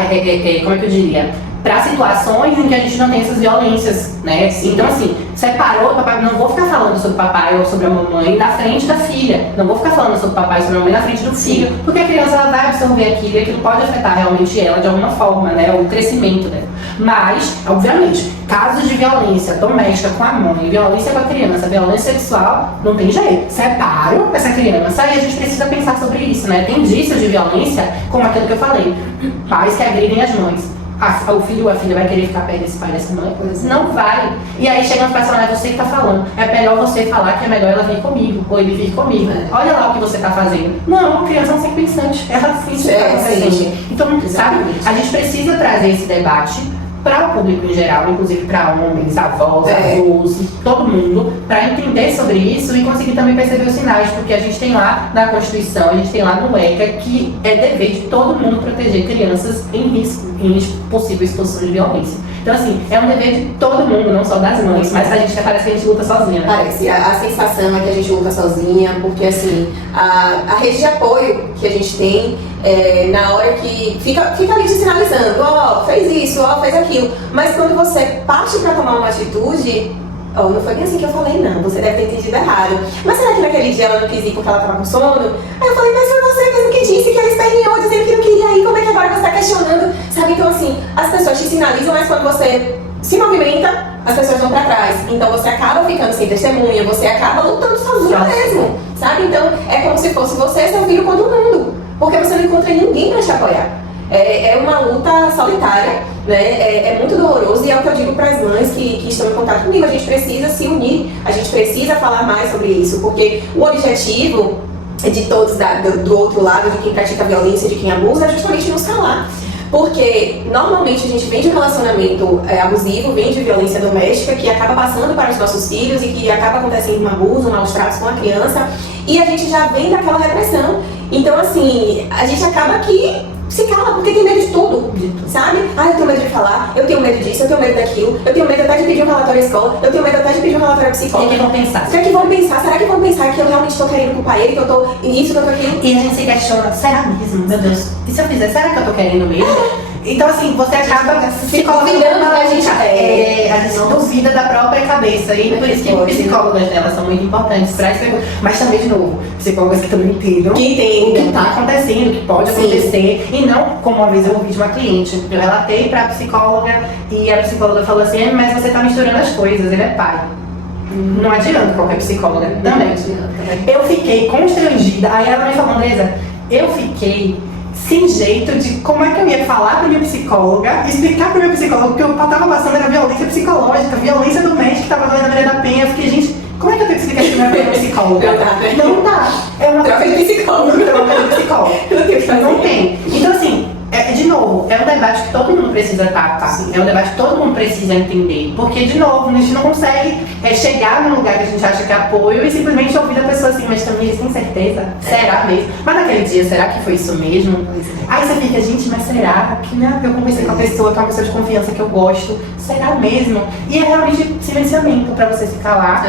como é que eu diria? Para situações em que a gente não tem essas violências, né? Então assim, separou, papai, não vou ficar falando sobre o papai ou sobre a mamãe na frente da filha. Não vou ficar falando sobre o papai ou sobre a mamãe na frente do filho, porque a criança ela vai absorver aquilo e aquilo pode afetar realmente ela de alguma forma, né? O crescimento dela. Mas, obviamente, casos de violência doméstica com a mãe, violência com a criança, violência sexual, não tem jeito. Separo essa criança e a gente precisa pensar sobre isso, né? Tem indícios de violência, como aquilo que eu falei. Pais que agridem as mães. O filho ou a filha vai querer ficar perto desse pai e dessa mãe? Não vai. E aí chega uma pessoa, é você que tá falando. É melhor você falar que é melhor ela vir comigo, ou ele vir comigo. Olha lá o que você tá fazendo. Não, a criança não é sempre pensante. Ela assiste o que tá acontecendo. Então, sabe, a gente precisa trazer esse debate para o público em geral, inclusive para homens, avós, avós, todo mundo, para entender sobre isso e conseguir também perceber os sinais, porque a gente tem lá na Constituição, a gente tem lá no ECA que é dever de todo mundo proteger crianças em risco, em possível exposição de violência. Então, assim, é um dever de todo mundo, não só das mães, mas parece que a gente luta sozinha, né? Parece, a sensação é que a gente luta sozinha, porque assim, a rede de apoio que a gente tem, na hora que fica ali te sinalizando, ó, fez isso, ó, fez aquilo, mas quando você parte para tomar uma atitude, ó, não foi bem assim que eu falei não, você deve ter entendido errado, mas será que naquele dia ela não quis ir porque ela estava com sono? Aí eu falei, mas foi você mesmo que disse que ela esperneou, dizendo que não queria ir, como é que agora você está questionando, sabe? Então assim, as pessoas te sinalizam, mas quando você se movimenta, as pessoas vão pra trás. Então você acaba ficando sem testemunha, você acaba lutando sozinho mesmo, sabe? Então é como se fosse você seu filho contra o mundo, porque você não encontra ninguém pra te apoiar. É uma luta solitária, né? É muito doloroso e é o que eu digo para as mães que estão em contato comigo. A gente precisa se unir, a gente precisa falar mais sobre isso, porque o objetivo de todos do outro lado, de quem pratica violência, de quem abusa, é justamente nos calar. Porque normalmente a gente vem de um relacionamento abusivo, vem de violência doméstica, que acaba passando para os nossos filhos e que acaba acontecendo um abuso, maus tratos com a criança, e a gente já vem daquela repressão. Então assim, a gente acaba que se cala, porque tem medo de tudo, sabe? Ah, eu tenho medo de falar, eu tenho medo disso, eu tenho medo daquilo, eu tenho medo até de pedir um relatório à escola, eu tenho medo até de pedir um relatório à psicóloga. O que vão pensar? Será que vão pensar? Será que vão pensar que eu realmente estou querendo culpar ele, que eu estou nisso, que eu estou aquilo? E a gente se questiona, será mesmo? Meu Deus, e se eu fizer, será que eu tô querendo mesmo? Então assim, você acaba se convidando a gente a gente não duvida da própria cabeça. E por isso que psicólogas delas são muito importantes para isso. Mas também, de novo, psicólogas que também entendam o que está acontecendo, o que pode acontecer. E não, como uma vez eu ouvi de uma cliente, eu relatei para a psicóloga e a psicóloga falou assim, mas você está misturando as coisas, ele é pai. Não adianta qualquer psicóloga também. Eu fiquei constrangida, aí ela me falou, Andresa, eu fiquei sem jeito de como é que eu ia falar pra minha psicóloga, explicar pra minha psicóloga que eu tava passando era violência psicológica, violência doméstica que tava doendo na Maria da Penha. Eu fiquei, gente, como é que eu tenho que explicar isso pra minha psicóloga? Não dá. É uma troca de psicólogo. Troca de psicólogo. Não tem. Então assim, de novo, é um debate que todo mundo precisa estar. É um debate que todo mundo precisa entender. Porque, de novo, a gente não consegue chegar num lugar que a gente acha que é apoio e simplesmente ouvir a pessoa assim, mas também tem certeza? Será mesmo? Mas naquele dia, será que foi isso mesmo? Aí você fica, gente, mas será que né? Eu conversei com a pessoa, que é uma pessoa de confiança que eu gosto? Será mesmo? E é realmente silenciamento pra você ficar lá,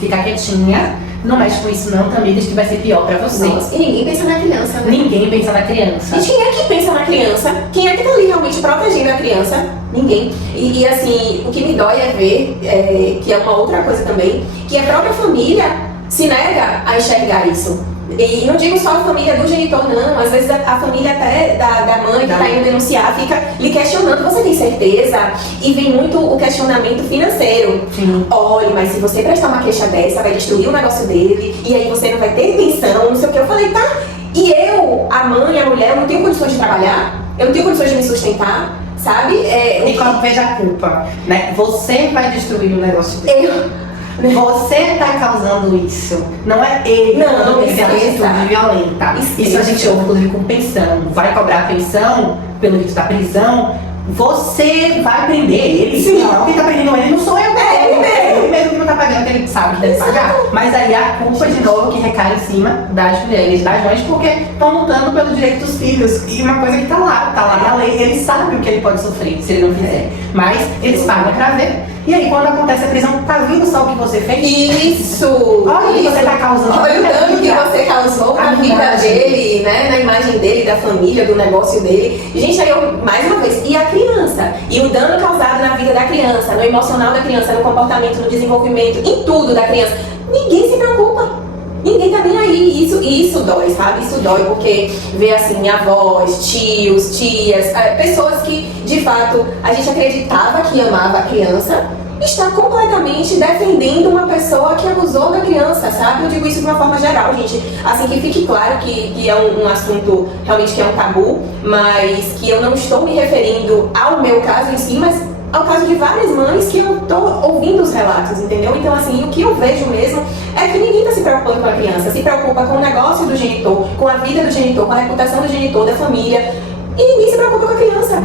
ficar quietinha. Não mexe com isso não, também, diz que vai ser pior pra você. Nossa, e ninguém pensa na criança, né? Ninguém pensa na criança. E quem é que pensa na criança? Quem é que tá ali realmente protegendo a criança? Ninguém. E assim, o que me dói é ver, que é uma outra coisa também, que a própria família se nega a enxergar isso. E não digo só a família do genitor, não. Às vezes a família até da mãe que está indo denunciar fica lhe questionando, você tem certeza? E vem muito o questionamento financeiro. Sim. Olha, mas se você prestar uma queixa dessa, vai destruir o negócio dele, e aí você não vai ter pensão, não sei o que. Eu falei, tá, e eu, a mãe, a mulher, eu não tenho condições de trabalhar, eu não tenho condições de me sustentar, sabe? E quando veja a culpa, né? Você vai destruir o negócio dele. Você está causando isso, não é ele não, que tem atitude violenta. Isso a gente ouve, inclusive, com pensão. Vai cobrar pensão pelo rito da prisão, você vai prender ele. Sim. Não, quem está prendendo ele não sou eu. É ele mesmo. Ele mesmo que não está pagando, que ele sabe que deve pagar. Mas aí a culpa, de novo, que recai em cima das mulheres, das mães, porque estão lutando pelo direito dos filhos. E uma coisa que está lá na lei, ele sabe o que ele pode sofrer se ele não fizer. Mas eles pagam pra ver. E aí, quando acontece a prisão, tá vendo só o que você fez? Isso! Olha o que você tá causando. Olha o dano que você causou na vida dele, né? Na imagem dele, da família, do negócio dele. Gente, aí eu, mais uma vez, e a criança? E o dano causado na vida da criança, no emocional da criança, no comportamento, no desenvolvimento, em tudo da criança. Ninguém se preocupa. Ninguém tá nem aí. Isso dói, sabe? Isso dói porque vê assim, avós, tios, tias, pessoas que, de fato, a gente acreditava que amava a criança, está completamente defendendo uma pessoa que abusou da criança, sabe? Eu digo isso de uma forma geral, gente. Assim, que fique claro que é um assunto realmente que é um tabu, mas que eu não estou me referindo ao meu caso em si, mas ao caso de várias mães que eu tô ouvindo os relatos, entendeu? Então, assim, o que eu vejo mesmo é que ninguém tá se preocupando com a criança, se preocupa com o negócio do genitor, com a vida do genitor, com a reputação do genitor, da família, e ninguém se preocupa com a criança,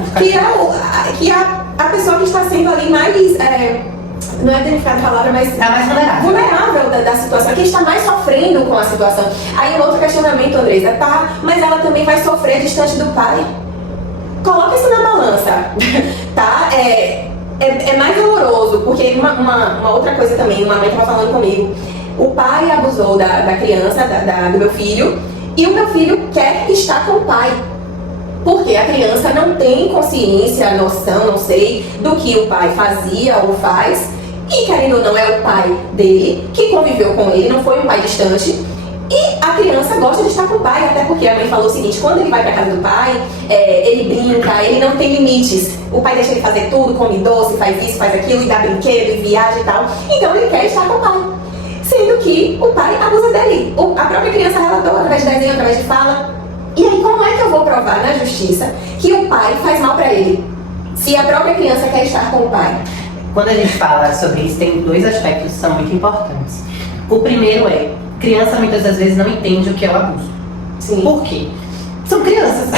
que é a pessoa que está sendo ali mais não é danificado a palavra, mas Tá mais vulnerável da situação, que está mais sofrendo com a situação. Aí um outro questionamento, Andresa, tá, mas ela também vai sofrer distante do pai. Coloca isso na balança, tá? É mais doloroso, porque uma outra coisa também, uma mãe estava falando comigo, o pai abusou da criança, do meu filho, e o meu filho quer estar com o pai. Porque a criança não tem consciência, noção, não sei, do que o pai fazia ou faz. E, querendo ou não, é o pai dele que conviveu com ele, não foi um pai distante. E a criança gosta de estar com o pai, até porque a mãe falou o seguinte, quando ele vai para casa do pai, ele brinca, ele não tem limites. O pai deixa ele fazer tudo, come doce, faz isso, faz aquilo, e dá brinquedo, e viaja e tal. Então ele quer estar com o pai. Sendo que o pai abusa dele. A própria criança relatou através de desenho, através de fala. E aí, como é que eu vou provar na justiça que o pai faz mal para ele? Se a própria criança quer estar com o pai. Quando a gente fala sobre isso, tem dois aspectos que são muito importantes. O primeiro é, criança muitas das vezes não entende o que é o abuso. Sim. Por quê? São crianças.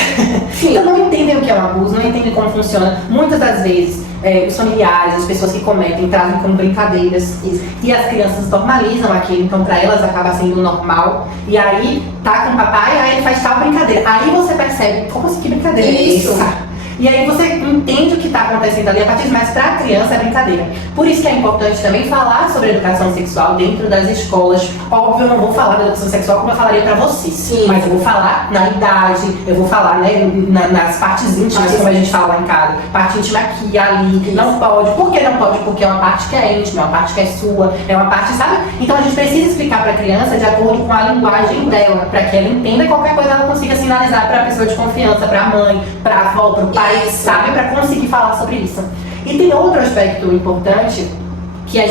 Sim. Então não entendem o que é o abuso, não entendem como funciona. Muitas das vezes, os familiares, as pessoas que cometem, trazem como brincadeiras. Isso. E as crianças normalizam aquilo, então para elas acaba sendo normal. E aí, tá com o papai, aí ele faz tal brincadeira. Aí você percebe, como assim, que brincadeira é Isso. essa? E aí você entende o que está acontecendo ali a partir de mais para a criança é brincadeira. Por isso que é importante também falar sobre educação sexual dentro das escolas. Óbvio, eu não vou falar da educação sexual como eu falaria para vocês. Sim. Mas eu vou falar na idade, eu vou falar, né, nas partes íntimas, como a gente fala lá em casa. Parte íntima aqui, ali, Isso. não pode. Por que não pode? Porque é uma parte que é íntima, é uma parte que é sua, é uma parte, sabe? Então a gente precisa explicar para a criança de acordo com a linguagem dela, para que ela entenda e qualquer coisa ela consiga sinalizar para a pessoa de confiança, para a mãe, para a avó, para o pai. Sabe, para conseguir falar sobre isso. E tem outro aspecto importante que é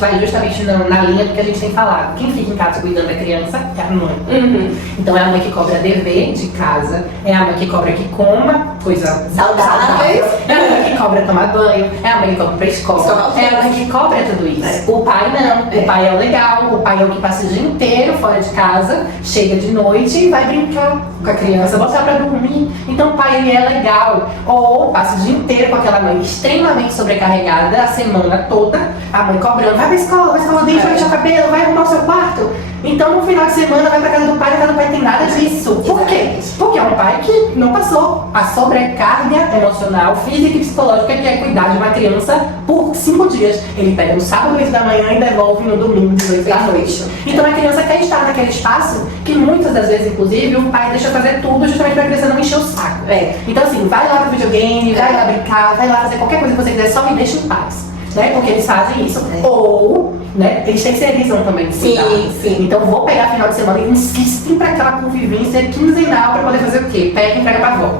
vai justamente na linha do que a gente tem falado. Quem fica em casa cuidando da criança é a mãe. Uhum. Então é a mãe que cobra dever de casa, é a mãe que cobra que coma coisa saudável, é a mãe que cobra tomar banho, é a mãe que cobra pra escola, é a mãe que cobra tudo isso. O pai não, o pai é o legal, o pai é o que passa o dia inteiro fora de casa, chega de noite e vai brincar com a criança, botar pra dormir. Então o pai ele é legal, ou passa o dia inteiro com aquela mãe extremamente sobrecarregada a semana toda, a mãe cobrando, vai pra escola, vai escovar o dente, vai deixar o cabelo, vai arrumar o seu quarto. Então no final de semana vai pra casa do pai, a casa do pai tem nada disso. Por quê? Porque é um pai que não passou a sobrecarga emocional, física e psicológica que é cuidar de uma criança por 5 dias. Ele pega no sábado 8 da manhã e devolve no domingo 18 da noite. Então a criança quer estar naquele espaço que muitas das vezes, inclusive, o pai deixa fazer tudo justamente pra criança não encher o saco. Então assim, vai lá pro videogame, vai lá brincar, vai lá fazer qualquer coisa que você quiser, só me deixa em paz. Né? Porque eles fazem isso. Ou, né, eles têm visão também de cuidar. Sim. Então vou pegar final de semana e insistem pra aquela convivência quinzenal pra poder fazer o quê? Pega e entrega pra avó.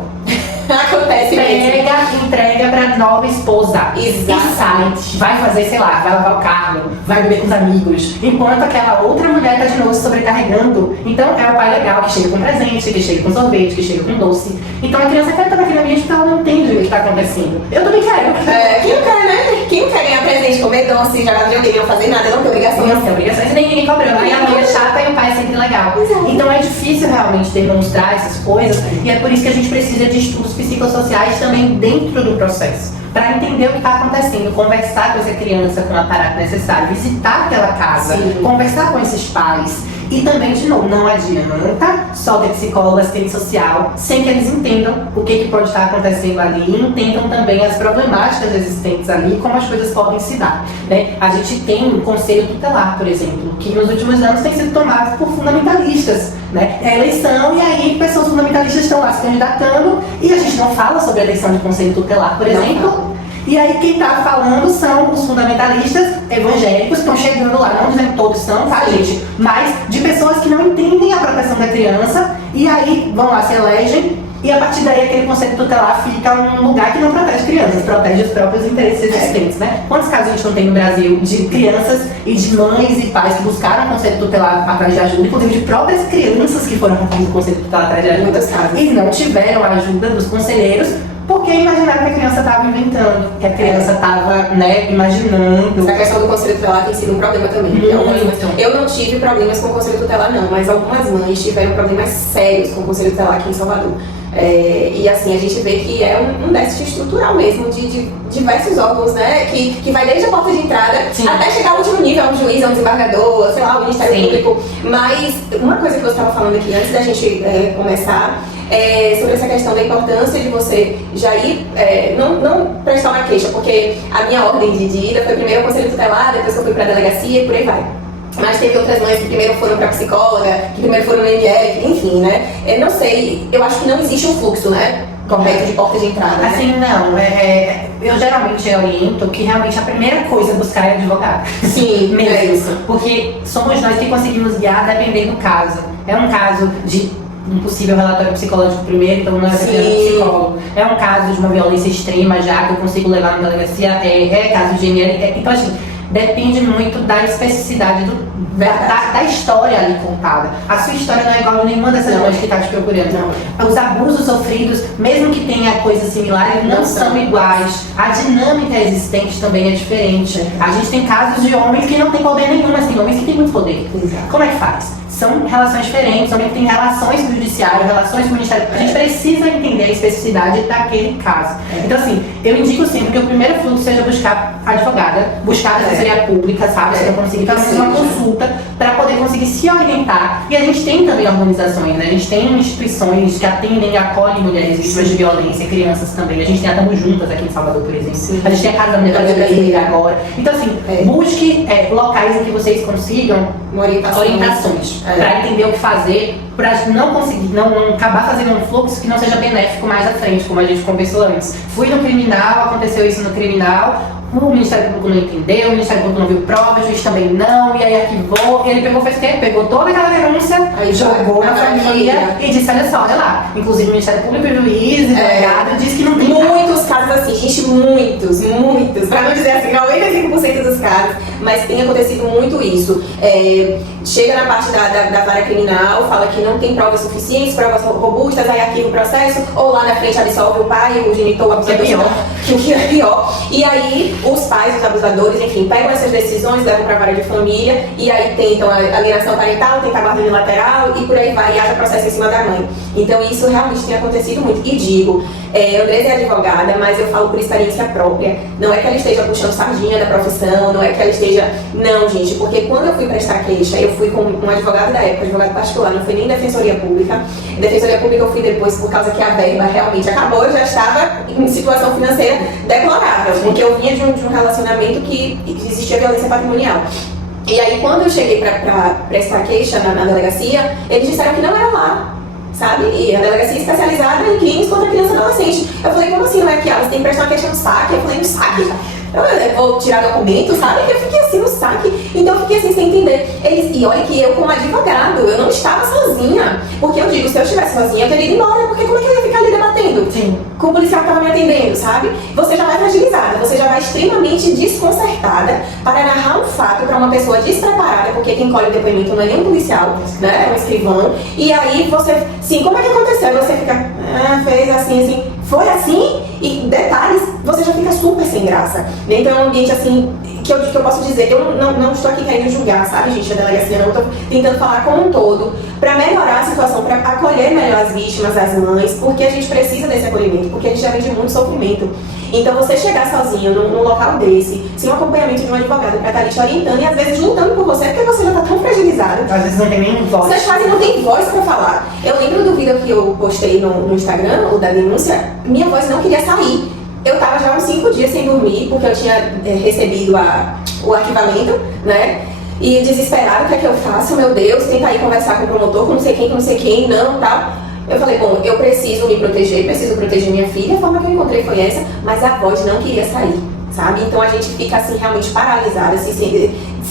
Acontece mesmo. Pega e entrega pra nova esposa. Exato. E sai, vai fazer, sei lá, vai lavar o carro, vai beber com os amigos. Enquanto aquela outra mulher tá de novo sobrecarregando. Então é o pai legal que chega com presente, que chega com sorvete, que chega com doce. Então a criança quer estar naquele ambiente porque ela não entende o que tá acontecendo. Eu também quero. Quem não quer, né? Quem não quer ganhar presente, comer doce, jogar videogame, não fazer nada, não tem obrigação. Não tem obrigações, nem ninguém cobrando. Aí a mãe é chata e o pai é sempre legal. Então é difícil realmente demonstrar essas coisas. E é por isso que a gente precisa de estudos psicossociais também dentro do processo. Para entender o que está acontecendo, conversar com essa criança com o aparato necessário, visitar aquela casa, conversar com esses pais. E também, de novo, não adianta só ter psicólogo, assistente social, sem que eles entendam o que pode estar acontecendo ali e entendam também as problemáticas existentes ali e como as coisas podem se dar. Né? A gente tem um conselho tutelar, por exemplo, que nos últimos anos tem sido tomado por fundamentalistas. Né? É a eleição e aí pessoas fundamentalistas estão lá se candidatando e a gente não fala sobre a eleição de conselho tutelar, por exemplo. E aí quem está falando são os fundamentalistas evangélicos que estão chegando lá, não dizendo que todos são, tá, gente? Mas de pessoas que não entendem a proteção da criança e aí vão lá, se elegem e a partir daí aquele conselho tutelar fica um lugar que não protege crianças, protege os próprios interesses existentes, né? Quantos casos a gente não tem no Brasil de crianças e de mães e pais que buscaram o conselho tutelar atrás de ajuda, inclusive de próprias crianças que foram atrás do conselho tutelar atrás de ajuda Muitos casos. e não tiveram a ajuda dos conselheiros porque imaginaram que a criança estava inventando, que a criança estava, né, imaginando. Essa questão do conselho tutelar tem sido um problema também. Eu não tive problemas com o conselho tutelar não, mas algumas mães tiveram problemas sérios com o conselho tutelar aqui em Salvador. E assim, a gente vê que é um déficit estrutural mesmo de diversos órgãos, né? Que vai desde a porta de entrada até chegar ao último nível, a um juiz, a um desembargador, sei lá, o Ministério Público. Mas uma coisa que você estava falando aqui antes da gente começar sobre essa questão da importância de você já ir, não prestar uma queixa, porque a minha ordem de ida foi primeiro ao conselho tutelar, depois eu fui para a delegacia e por aí vai. Mas teve outras mães que primeiro foram para psicóloga, que primeiro foram no MF, enfim, né? Eu não sei, eu acho que não existe um fluxo, né? Correto de porta de entrada. Assim, não. Eu geralmente oriento que realmente a primeira coisa é buscar é advogado. Sim, mesmo. É isso. Porque somos nós que conseguimos guiar dependendo do caso. É um caso de um possível relatório psicológico primeiro, então não é psicólogo. É um caso de uma violência extrema já que eu consigo levar na delegacia, caso de GNL. Então, assim, depende muito da especificidade da história ali contada. A sua história não é igual a nenhuma dessas mães que está te procurando. Não. Os abusos sofridos, mesmo que tenha coisas similares, não são iguais. A dinâmica existente também é diferente. A gente tem casos de homens que não têm poder nenhum, mas tem homens que têm muito poder. Exato. Como é que faz? São relações diferentes, homem tem relações com o judiciário, relações com o ministério. A gente precisa entender a especificidade daquele caso. Então, assim, eu indico sempre que o primeiro fluxo seja buscar advogada, buscar a assessoria pública, sabe? Se eu conseguir fazer uma consulta para poder conseguir se orientar. E a gente tem também organizações, né? A gente tem instituições que atendem e acolhem mulheres vítimas de violência, crianças também. A gente tem a Tamo Juntas aqui em Salvador, por exemplo. A gente tem a Casa da Mulher Brasileira agora. Então, assim, busque locais em que vocês consigam orientações. Para entender o que fazer, para não acabar fazendo um fluxo que não seja benéfico mais à frente, como a gente conversou antes. Fui no criminal, aconteceu isso no criminal, o Ministério Público não entendeu, o Ministério Público não viu prova, o juiz também não, e aí arquivou, ele fez o quê? Pegou toda aquela denúncia, aí jogou na família e disse, olha lá, inclusive o Ministério Público, o juiz, o delegado, disse que não tem muitos casos assim, gente, muitos, para não dizer assim, 95% dos casos, mas tem acontecido muito isso. Chega na parte da vara criminal, fala que não tem provas suficientes, provas robustas, aí arquiva o processo, ou lá na frente absolve o pai, o genitor, o abusador, que é pior. E aí os pais, os abusadores, enfim, pegam essas decisões, levam para a vara de família, e aí tentam a alienação parental, tentam a guarda unilateral, e por aí vai, e haja processo em cima da mãe. Então isso realmente tem acontecido muito. E digo, Andresa é advogada, mas eu falo por experiência própria. Não é que ela esteja puxando sardinha da profissão, não é que ela esteja... Não, gente, porque quando eu fui prestar queixa, eu fui com um advogado da época, advogado particular, não foi nem Defensoria Pública. Defensoria Pública eu fui depois por causa que a verba realmente acabou, eu já estava em situação financeira deplorável, porque eu vinha de um relacionamento que existia violência patrimonial. E aí quando eu cheguei para prestar queixa na delegacia, eles disseram que não era lá, sabe? E a delegacia é especializada em crimes contra criança e adolescente. Eu falei, como assim não é aqui? Você tem que prestar uma queixa no saque? Eu falei, no saque? Eu vou tirar documento, sabe? Eu fiquei assim no saque, então eu fiquei assim sem entender. E olha que eu, como advogado, eu não estava sozinha. Porque eu digo, se eu estivesse sozinha, eu teria ido embora, porque como é que eu ia ficar ali debatendo? Sim. Com o policial que estava me atendendo, sabe? Você já vai fragilizada, você já vai extremamente desconcertada para narrar um fato para uma pessoa despreparada, porque quem colhe o depoimento não é nem um policial, né? É um escrivão. E aí você, sim, como é que aconteceu? Você fica, fez assim, foi assim, e detalhes, você já fica super sem graça. Então é um ambiente assim, que eu posso dizer, eu não estou aqui querendo julgar, sabe, gente, a delegacia, não, eu estou tentando falar como um todo, para melhorar a situação, para acolher melhor as vítimas, as mães, porque a gente precisa desse acolhimento, porque a gente já vem de muito sofrimento. Então você chegar sozinho num local desse, sem o acompanhamento de um advogado para estar ali te orientando e às vezes lutando por você, porque você já está tão fragilizado. Às vezes não tem nem voz. Vocês quase não tem voz para falar. Eu lembro do vídeo que eu postei no Instagram, o da denúncia, minha voz não queria sair. Eu estava já uns 5 dias sem dormir, porque eu tinha recebido o arquivamento, né? E desesperada, o que é que eu faço? Meu Deus, tenta ir conversar com o promotor, com não sei quem, não, tal. Eu falei, bom, eu preciso me proteger, preciso proteger minha filha. A forma que eu encontrei foi essa, mas a voz não queria sair, sabe? Então a gente fica assim, realmente paralisada, se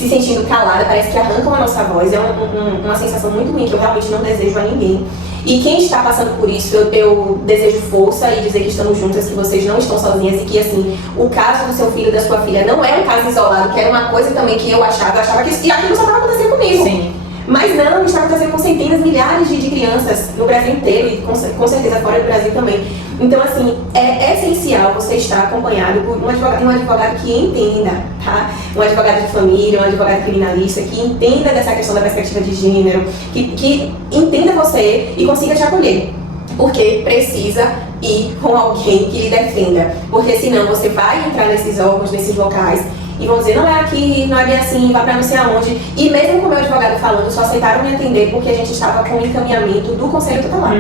sentindo calada, parece que arrancam a nossa voz. É uma sensação muito ruim que eu realmente não desejo a ninguém. E quem está passando por isso, eu desejo força e dizer que estamos juntas, que vocês não estão sozinhas e que, assim, o caso do seu filho, da sua filha, não é um caso isolado, que era uma coisa também que eu achava que isso, e aquilo só estava acontecendo comigo. Sim. Mas não, está acontecendo com centenas, milhares de crianças no Brasil inteiro e com certeza fora do Brasil também. Então, assim, é essencial você estar acompanhado por um advogado que entenda, tá? Um advogado de família, um advogado criminalista que entenda dessa questão da perspectiva de gênero, que entenda você e consiga te acolher. Porque precisa ir com alguém que lhe defenda. Porque senão você vai entrar nesses órgãos, nesses locais, e vão dizer, não é aqui, não é bem assim, vai pra não sei aonde. E mesmo com o meu advogado falando, só aceitaram me atender porque a gente estava com o encaminhamento do Conselho Tutelar.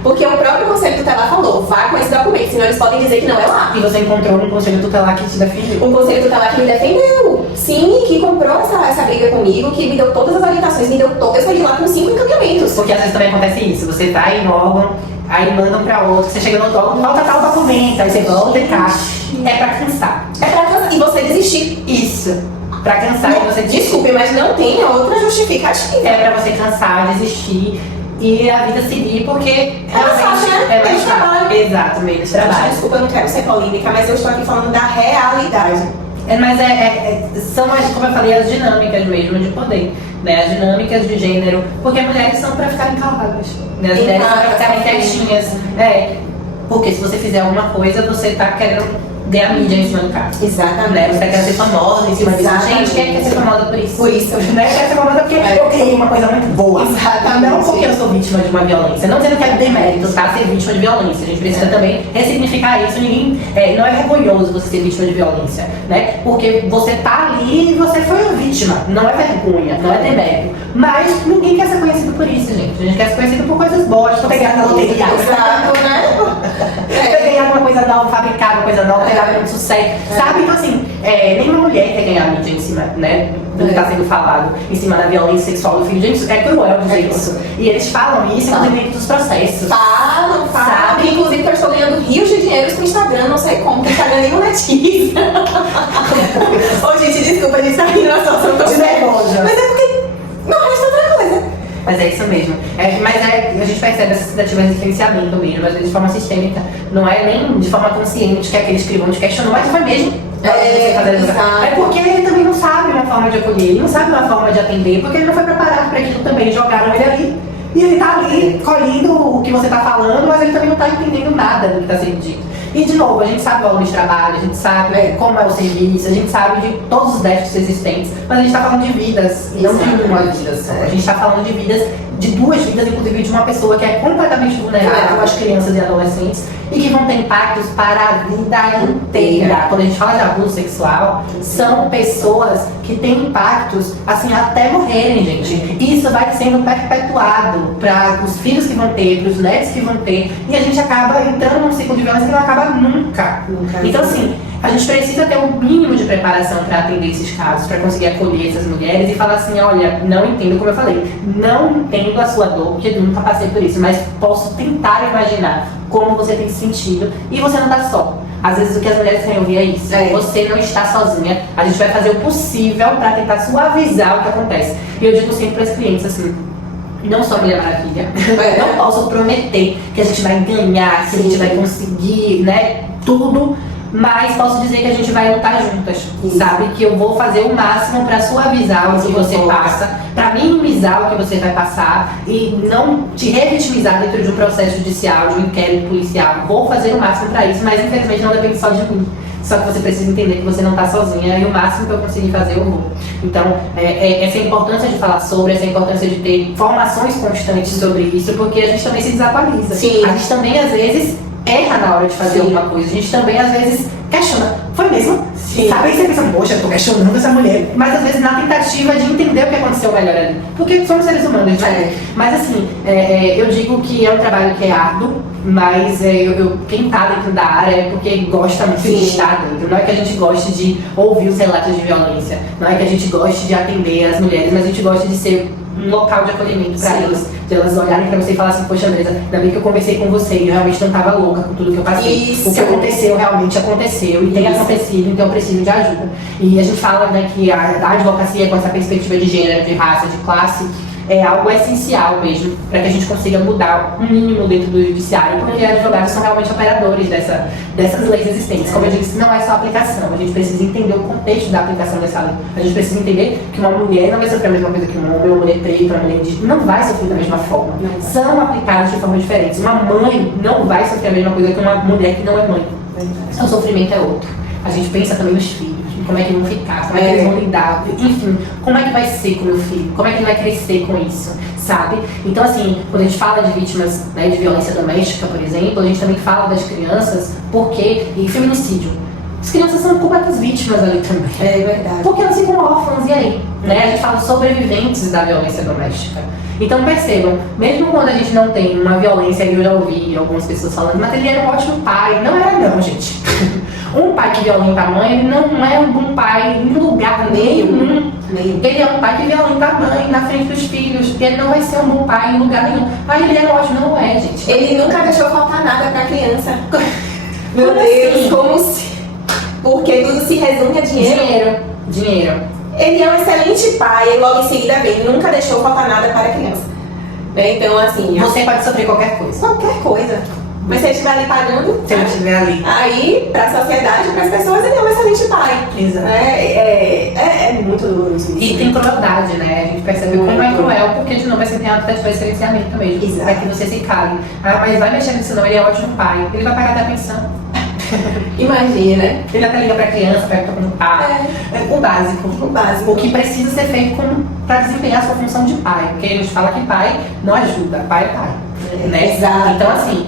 Porque o próprio Conselho Tutelar falou, vá com esse documento, senão eles podem dizer que não é lá. E você encontrou um Conselho Tutelar que te defendeu? Um Conselho Tutelar que me defendeu. Sim, que comprou essa briga comigo, que me deu todas as orientações, me deu todas. Eu saí de lá com 5 encaminhamentos. Porque às vezes também acontece isso, você vai em órgão, aí mandam pra outro, você chega no outro órgão, falta tal documento, aí você volta e caixa. É pra cansar. É pra cansar. E você desistir. Isso. Pra cansar e você desistir. Desculpe, mas não tem outra justificativa. É pra você cansar, desistir e a vida seguir, porque realmente é mais trabalho. Exato, meio de trabalho. Desculpa, eu não quero ser polêmica, mas eu estou aqui falando da realidade. São, como eu falei, as dinâmicas mesmo de poder, né? As dinâmicas de gênero, porque as mulheres são pra ficarem caladas, né? As mulheres são pra ficarem quietinhas. Porque se você fizer alguma coisa, você tá querendo ganhar mídia em cima do cara. Exatamente. Né? Você quer ser famosa em cima disso. Gente, quem quer ser famosa por isso? Por isso. Né? Quer ser famosa porque eu criei uma coisa muito boa. Exatamente. Não porque eu sou vítima de uma violência. Não dizendo que é demérito, tá? Ser vítima de violência. A gente precisa também ressignificar isso. Não é vergonhoso você ser vítima de violência, né? Porque você tá ali e você foi uma vítima. Não é vergonha, não é demérito. Mas ninguém quer ser conhecido por isso, gente. A gente quer ser conhecido por coisas boas, por pegar na loteria. Exato, né? Ganhar uma coisa nova, fabricar uma coisa nova, pegar muito sucesso, sabe? Então assim, nenhuma mulher quer ganhar mídia em cima, né, do que está sendo falado, em cima da violência sexual do filho. Gente, é cruel dizer isso. E eles falam isso no meio dos processos. Falam. Sabe? Inclusive que eu estou ganhando rios de dinheiro com o Instagram, não sei como, porque o Instagram nem monetiza. Ô gente, desculpa, a gente tá rindo na situação que eu nervosa. Mas é porque não resta outra coisa. Mas é isso mesmo. A gente percebe essas tentativas de silenciamento mesmo, às vezes de forma sistêmica. Não é nem de forma consciente que aqueles que vão te questionam, mas foi mesmo. É porque ele também não sabe uma forma de acolher, ele não sabe uma forma de atender, porque ele não foi preparado para aquilo também. Jogaram ele ali. E ele tá ali colhendo o que você tá falando, mas ele também não tá entendendo nada do que tá sendo dito. E de novo, a gente sabe o volume de trabalho, a gente sabe como é o serviço, a gente sabe de todos os déficits existentes, mas a gente tá falando de vidas, não de uma vida só. A gente tá falando de vidas, de 2 vidas, inclusive de uma pessoa que é completamente vulnerável, as crianças e adolescentes, e que vão ter impactos para a vida inteira. Quando a gente fala de abuso sexual, são pessoas que têm impactos, assim, até morrerem, gente. E isso vai sendo perpetuado para os filhos que vão ter, para os netos que vão ter, e a gente acaba entrando num ciclo de violência que não acaba nunca. Então, assim, a gente precisa ter um mínimo de preparação para atender esses casos, para conseguir acolher essas mulheres e falar assim, olha, não entendo, como eu falei, não entendo a sua dor, porque eu nunca passei por isso, mas posso tentar imaginar como você tem se sentido, e você não está só. Às vezes o que as mulheres querem ouvir é isso, você não está sozinha, a gente vai fazer o possível para tentar suavizar o que acontece. E eu digo sempre para as clientes assim, não sou Mulher Maravilha, não posso prometer que a gente vai ganhar, que a gente vai conseguir, né, tudo, mas posso dizer que a gente vai lutar juntas, sabe? Que eu vou fazer o máximo para suavizar o que você passa, para minimizar o que você vai passar e não te revitimizar dentro de um processo judicial, de um inquérito policial. Vou fazer o máximo para isso, mas infelizmente não depende só de mim. Só que você precisa entender que você não está sozinha e o máximo que eu conseguir fazer eu vou. Então, essa importância de falar sobre, essa importância de ter informações constantes sobre isso, porque a gente também se desatualiza. Sim. A gente também, às vezes, erra na hora de fazer alguma coisa. A gente também, às vezes, questiona. Foi mesmo? Sim. Sabe? Aí você pensa, poxa, eu tô questionando essa mulher. Mas, às vezes, na tentativa de entender o que aconteceu melhor ali. Porque somos seres humanos, né? Mas, assim, eu digo que é um trabalho que é árduo, mas quem tá dentro da área é porque gosta muito de estar dentro. Não é que a gente goste de ouvir os relatos de violência, não é que a gente goste de atender as mulheres, mas a gente gosta de ser um local de acolhimento para elas, de elas olharem para você e falar assim, poxa, Andresa, ainda bem que eu conversei com você e eu realmente não estava louca com tudo que eu passei. Isso. O que aconteceu realmente aconteceu e tem acontecido, então eu preciso de ajuda. E a gente fala, né, que a advocacia com essa perspectiva de gênero, de raça, de classe, é algo essencial mesmo, para que a gente consiga mudar o mínimo dentro do judiciário, porque advogados são realmente operadores dessas leis existentes. Como eu disse, não é só aplicação, a gente precisa entender o contexto da aplicação dessa lei. A gente precisa entender que uma mulher não vai sofrer a mesma coisa que um homem, uma mulher preta, uma mulher indígena, não vai sofrer da mesma forma. São aplicados de forma diferente. Uma mãe não vai sofrer a mesma coisa que uma mulher que não é mãe. O sofrimento é outro. A gente pensa também nos filhos, em como é que vão ficar, como é que eles vão lidar, enfim, como é que vai ser com o meu filho, como é que ele vai crescer com isso, sabe? Então, assim, quando a gente fala de vítimas, né, de violência doméstica, por exemplo, a gente também fala das crianças, porque, e feminicídio. As crianças são completas vítimas ali também. É verdade. Porque elas ficam órfãs, e aí? Né? A gente fala sobreviventes da violência doméstica. Então percebam, mesmo quando a gente não tem uma violência, eu já ouvi algumas pessoas falando, mas ele era um ótimo pai. Não era não, gente. Um pai que violenta a mãe, ele não é um bom pai em lugar nenhum. Ele é um pai que violenta a mãe na frente dos filhos. Ele não vai ser um bom pai em lugar nenhum. Ah, ele era ótimo, não é, gente. Ele nunca deixou faltar nada pra criança. Meu Como Deus, assim? como se... Porque tudo se resume a dinheiro. Dinheiro. Ele é um excelente pai e logo em seguida vem, nunca deixou faltar nada para a criança. Né? Então, assim... Você pode sofrer qualquer coisa. Qualquer coisa. Mas se ele estiver ali pagando... Se ele estiver ali. Aí, para a sociedade, para as pessoas, ele é um excelente pai. Exato. É muito doloroso isso. E tem crueldade, né? A gente percebe como é cruel, porque de novo vai ser empenhado para tiver silenciamento mesmo. Exato. Para que você se cale. Ah, mas vai mexer nisso não, ele é ótimo pai. Ele vai pagar até a pensão. Imagina. Ele até liga pra criança, pergunta como pai. O básico. O básico. O que precisa ser feito para desempenhar a sua função de pai. Porque a gente fala que pai não ajuda, pai é pai. Né? Exato. Então, assim,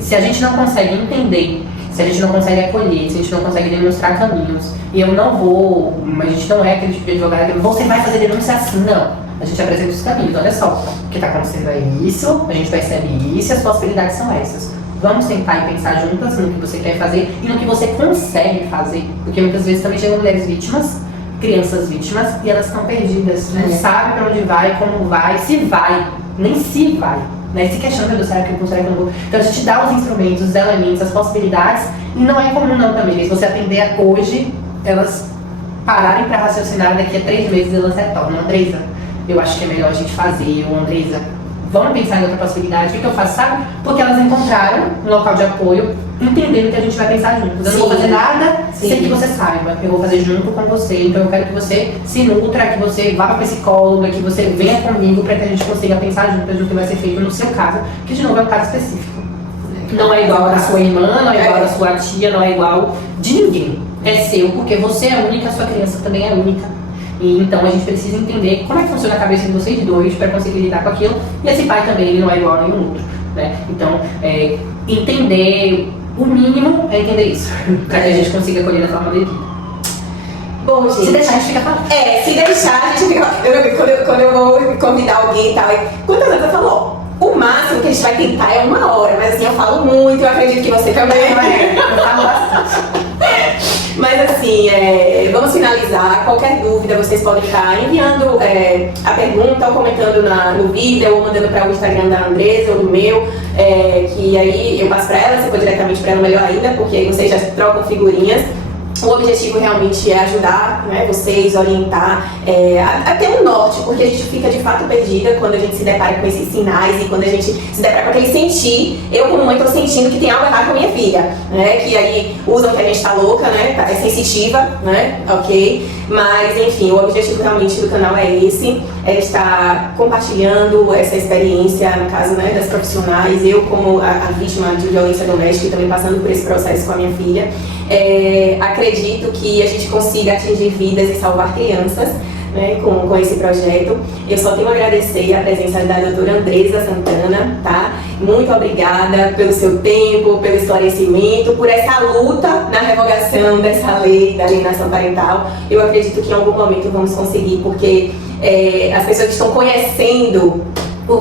se a gente não consegue entender, se a gente não consegue acolher, se a gente não consegue demonstrar caminhos, e eu não vou, mas a gente não é aquele tipo de advogado que você vai fazer denúncia assim, não. A gente apresenta os caminhos, olha só, o que está acontecendo é isso, a gente percebe isso e as possibilidades são essas. Vamos sentar e pensar juntas no que você quer fazer e no que você consegue fazer. Porque muitas vezes também chegam mulheres vítimas, crianças vítimas, e elas estão perdidas. Não sabem para onde vai, como vai, se vai, nem se vai. Né? Se questiona, será que eu vou, será que eu não vou? Então a gente dá os instrumentos, os elementos, as possibilidades, e não é comum não também. Se você atender hoje, elas pararem para raciocinar, daqui a 3 meses elas retornam. Andresa, eu acho que é melhor a gente fazer, ou Andresa, vamos pensar em outra possibilidade. O que eu faço, sabe? Porque elas encontraram um local de apoio, entendendo que a gente vai pensar juntos. Eu não vou fazer nada sem que você saiba. Eu vou fazer junto com você. Então eu quero que você se nutra, que você vá para psicóloga, que você venha comigo para que a gente consiga pensar juntas no que vai ser feito no seu caso, que de novo é um caso específico. Não é igual da sua irmã, não é igual da sua tia, não é igual de ninguém. É seu, porque você é única, a sua criança também é única. E então a gente precisa entender como é que funciona a cabeça de vocês dois para conseguir lidar com aquilo. E esse pai também, ele não é igual a nenhum outro. Né? Então, entender o mínimo é entender isso, para que a gente consiga acolher da forma devida. Bom, gente. Se deixar, a gente fica falando. Se deixar, a gente fica. Quando eu vou convidar alguém e tal, quantas vezes eu falo, o máximo que a gente vai tentar é 1 hora, mas assim, eu falo muito, eu acredito que você também. Eu falo bastante. Mas assim, vamos finalizar. Qualquer dúvida, vocês podem estar enviando a pergunta ou comentando no vídeo ou mandando para o Instagram da Andresa ou do meu, que aí eu passo para ela, você pode diretamente para ela, melhor ainda, porque aí vocês já trocam figurinhas. O objetivo realmente é ajudar, né, vocês, orientar, a ter um norte, porque a gente fica de fato perdida quando a gente se depara com esses sinais e quando a gente se depara com aquele sentir. Eu, como mãe, estou sentindo que tem algo errado com a minha filha, né, que aí usam que a gente está louca, né, é sensitiva, né, ok? Mas, enfim, o objetivo realmente do canal é esse, é estar compartilhando essa experiência, no caso, né, das profissionais, eu como a vítima de violência doméstica e também passando por esse processo com a minha filha. Acredito que a gente consiga atingir vidas e salvar crianças, né, com esse projeto. Eu só tenho a agradecer a presença da doutora Andresa Santana, tá? Muito obrigada pelo seu tempo, pelo esclarecimento, por essa luta na revogação dessa lei da alienação parental. Eu acredito que em algum momento vamos conseguir, porque as pessoas que estão conhecendo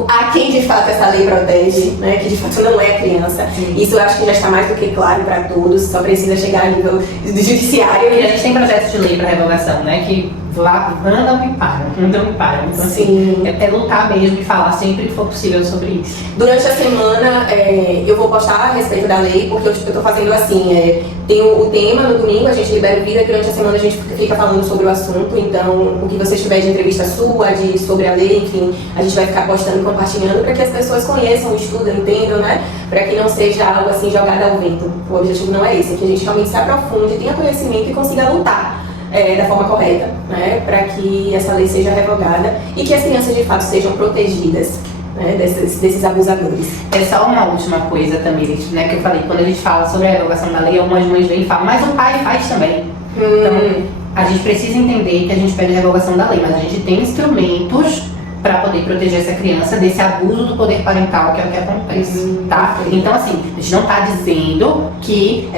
a quem de fato essa lei protege, né, que de fato não é a criança. Sim. Isso eu acho que já está mais do que claro para todos, só precisa chegar a nível do judiciário. E a gente tem projetos de lei para revogação, né, que andam e param. Então, assim, é lutar mesmo e falar sempre que for possível sobre isso. Durante a semana, eu vou postar a respeito da lei, porque eu tô fazendo assim, tem o tema no domingo, a gente libera o vídeo, e durante a semana a gente fica falando sobre o assunto, então o que você tiver de entrevista sua, sobre a lei, enfim, a gente vai ficar postando e compartilhando para que as pessoas conheçam, estudem, entendam, né? Para que não seja algo assim jogado ao vento. O objetivo não é esse, é que a gente realmente se aprofunde, tenha conhecimento e consiga lutar da forma correta, né? Para que essa lei seja revogada e que as crianças de fato sejam protegidas, né, desses abusadores. É só uma última coisa também, né, que eu falei, quando a gente fala sobre a revogação da lei, algumas mães vêm e falam, mas o pai faz também. Então, a gente precisa entender que a gente pede a revogação da lei, mas a gente tem instrumentos para poder proteger essa criança desse abuso do poder parental, que é o que acontece, tá? Então, assim, a gente não está dizendo que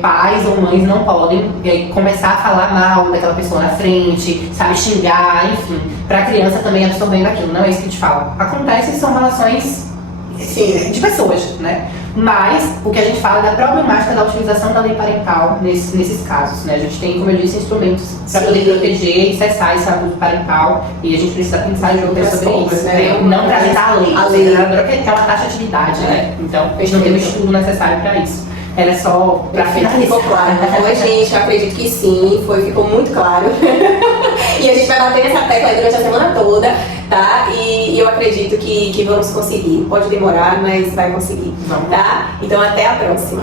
pais ou mães não podem começar a falar mal daquela pessoa na frente, sabe, xingar, enfim, para a criança também absorvendo aquilo, não é isso que a gente fala. Acontece, são relações de pessoas, né? Mas o que a gente fala é da problemática da utilização da lei parental nesses casos, né? A gente tem, como eu disse, instrumentos para poder proteger e cessar esse abuso parental e a gente precisa pensar junto sobre isso, né? Não tratar a lei, que é uma taxatividade, né? Então, a gente não tem o estudo necessário para isso. Era só para finalizar. Ficou claro. Oi, gente, eu acredito que sim, ficou muito claro. E a gente vai bater nessa tecla durante a semana toda, tá? E eu acredito que vamos conseguir. Pode demorar, mas vai conseguir, tá? Então até a próxima.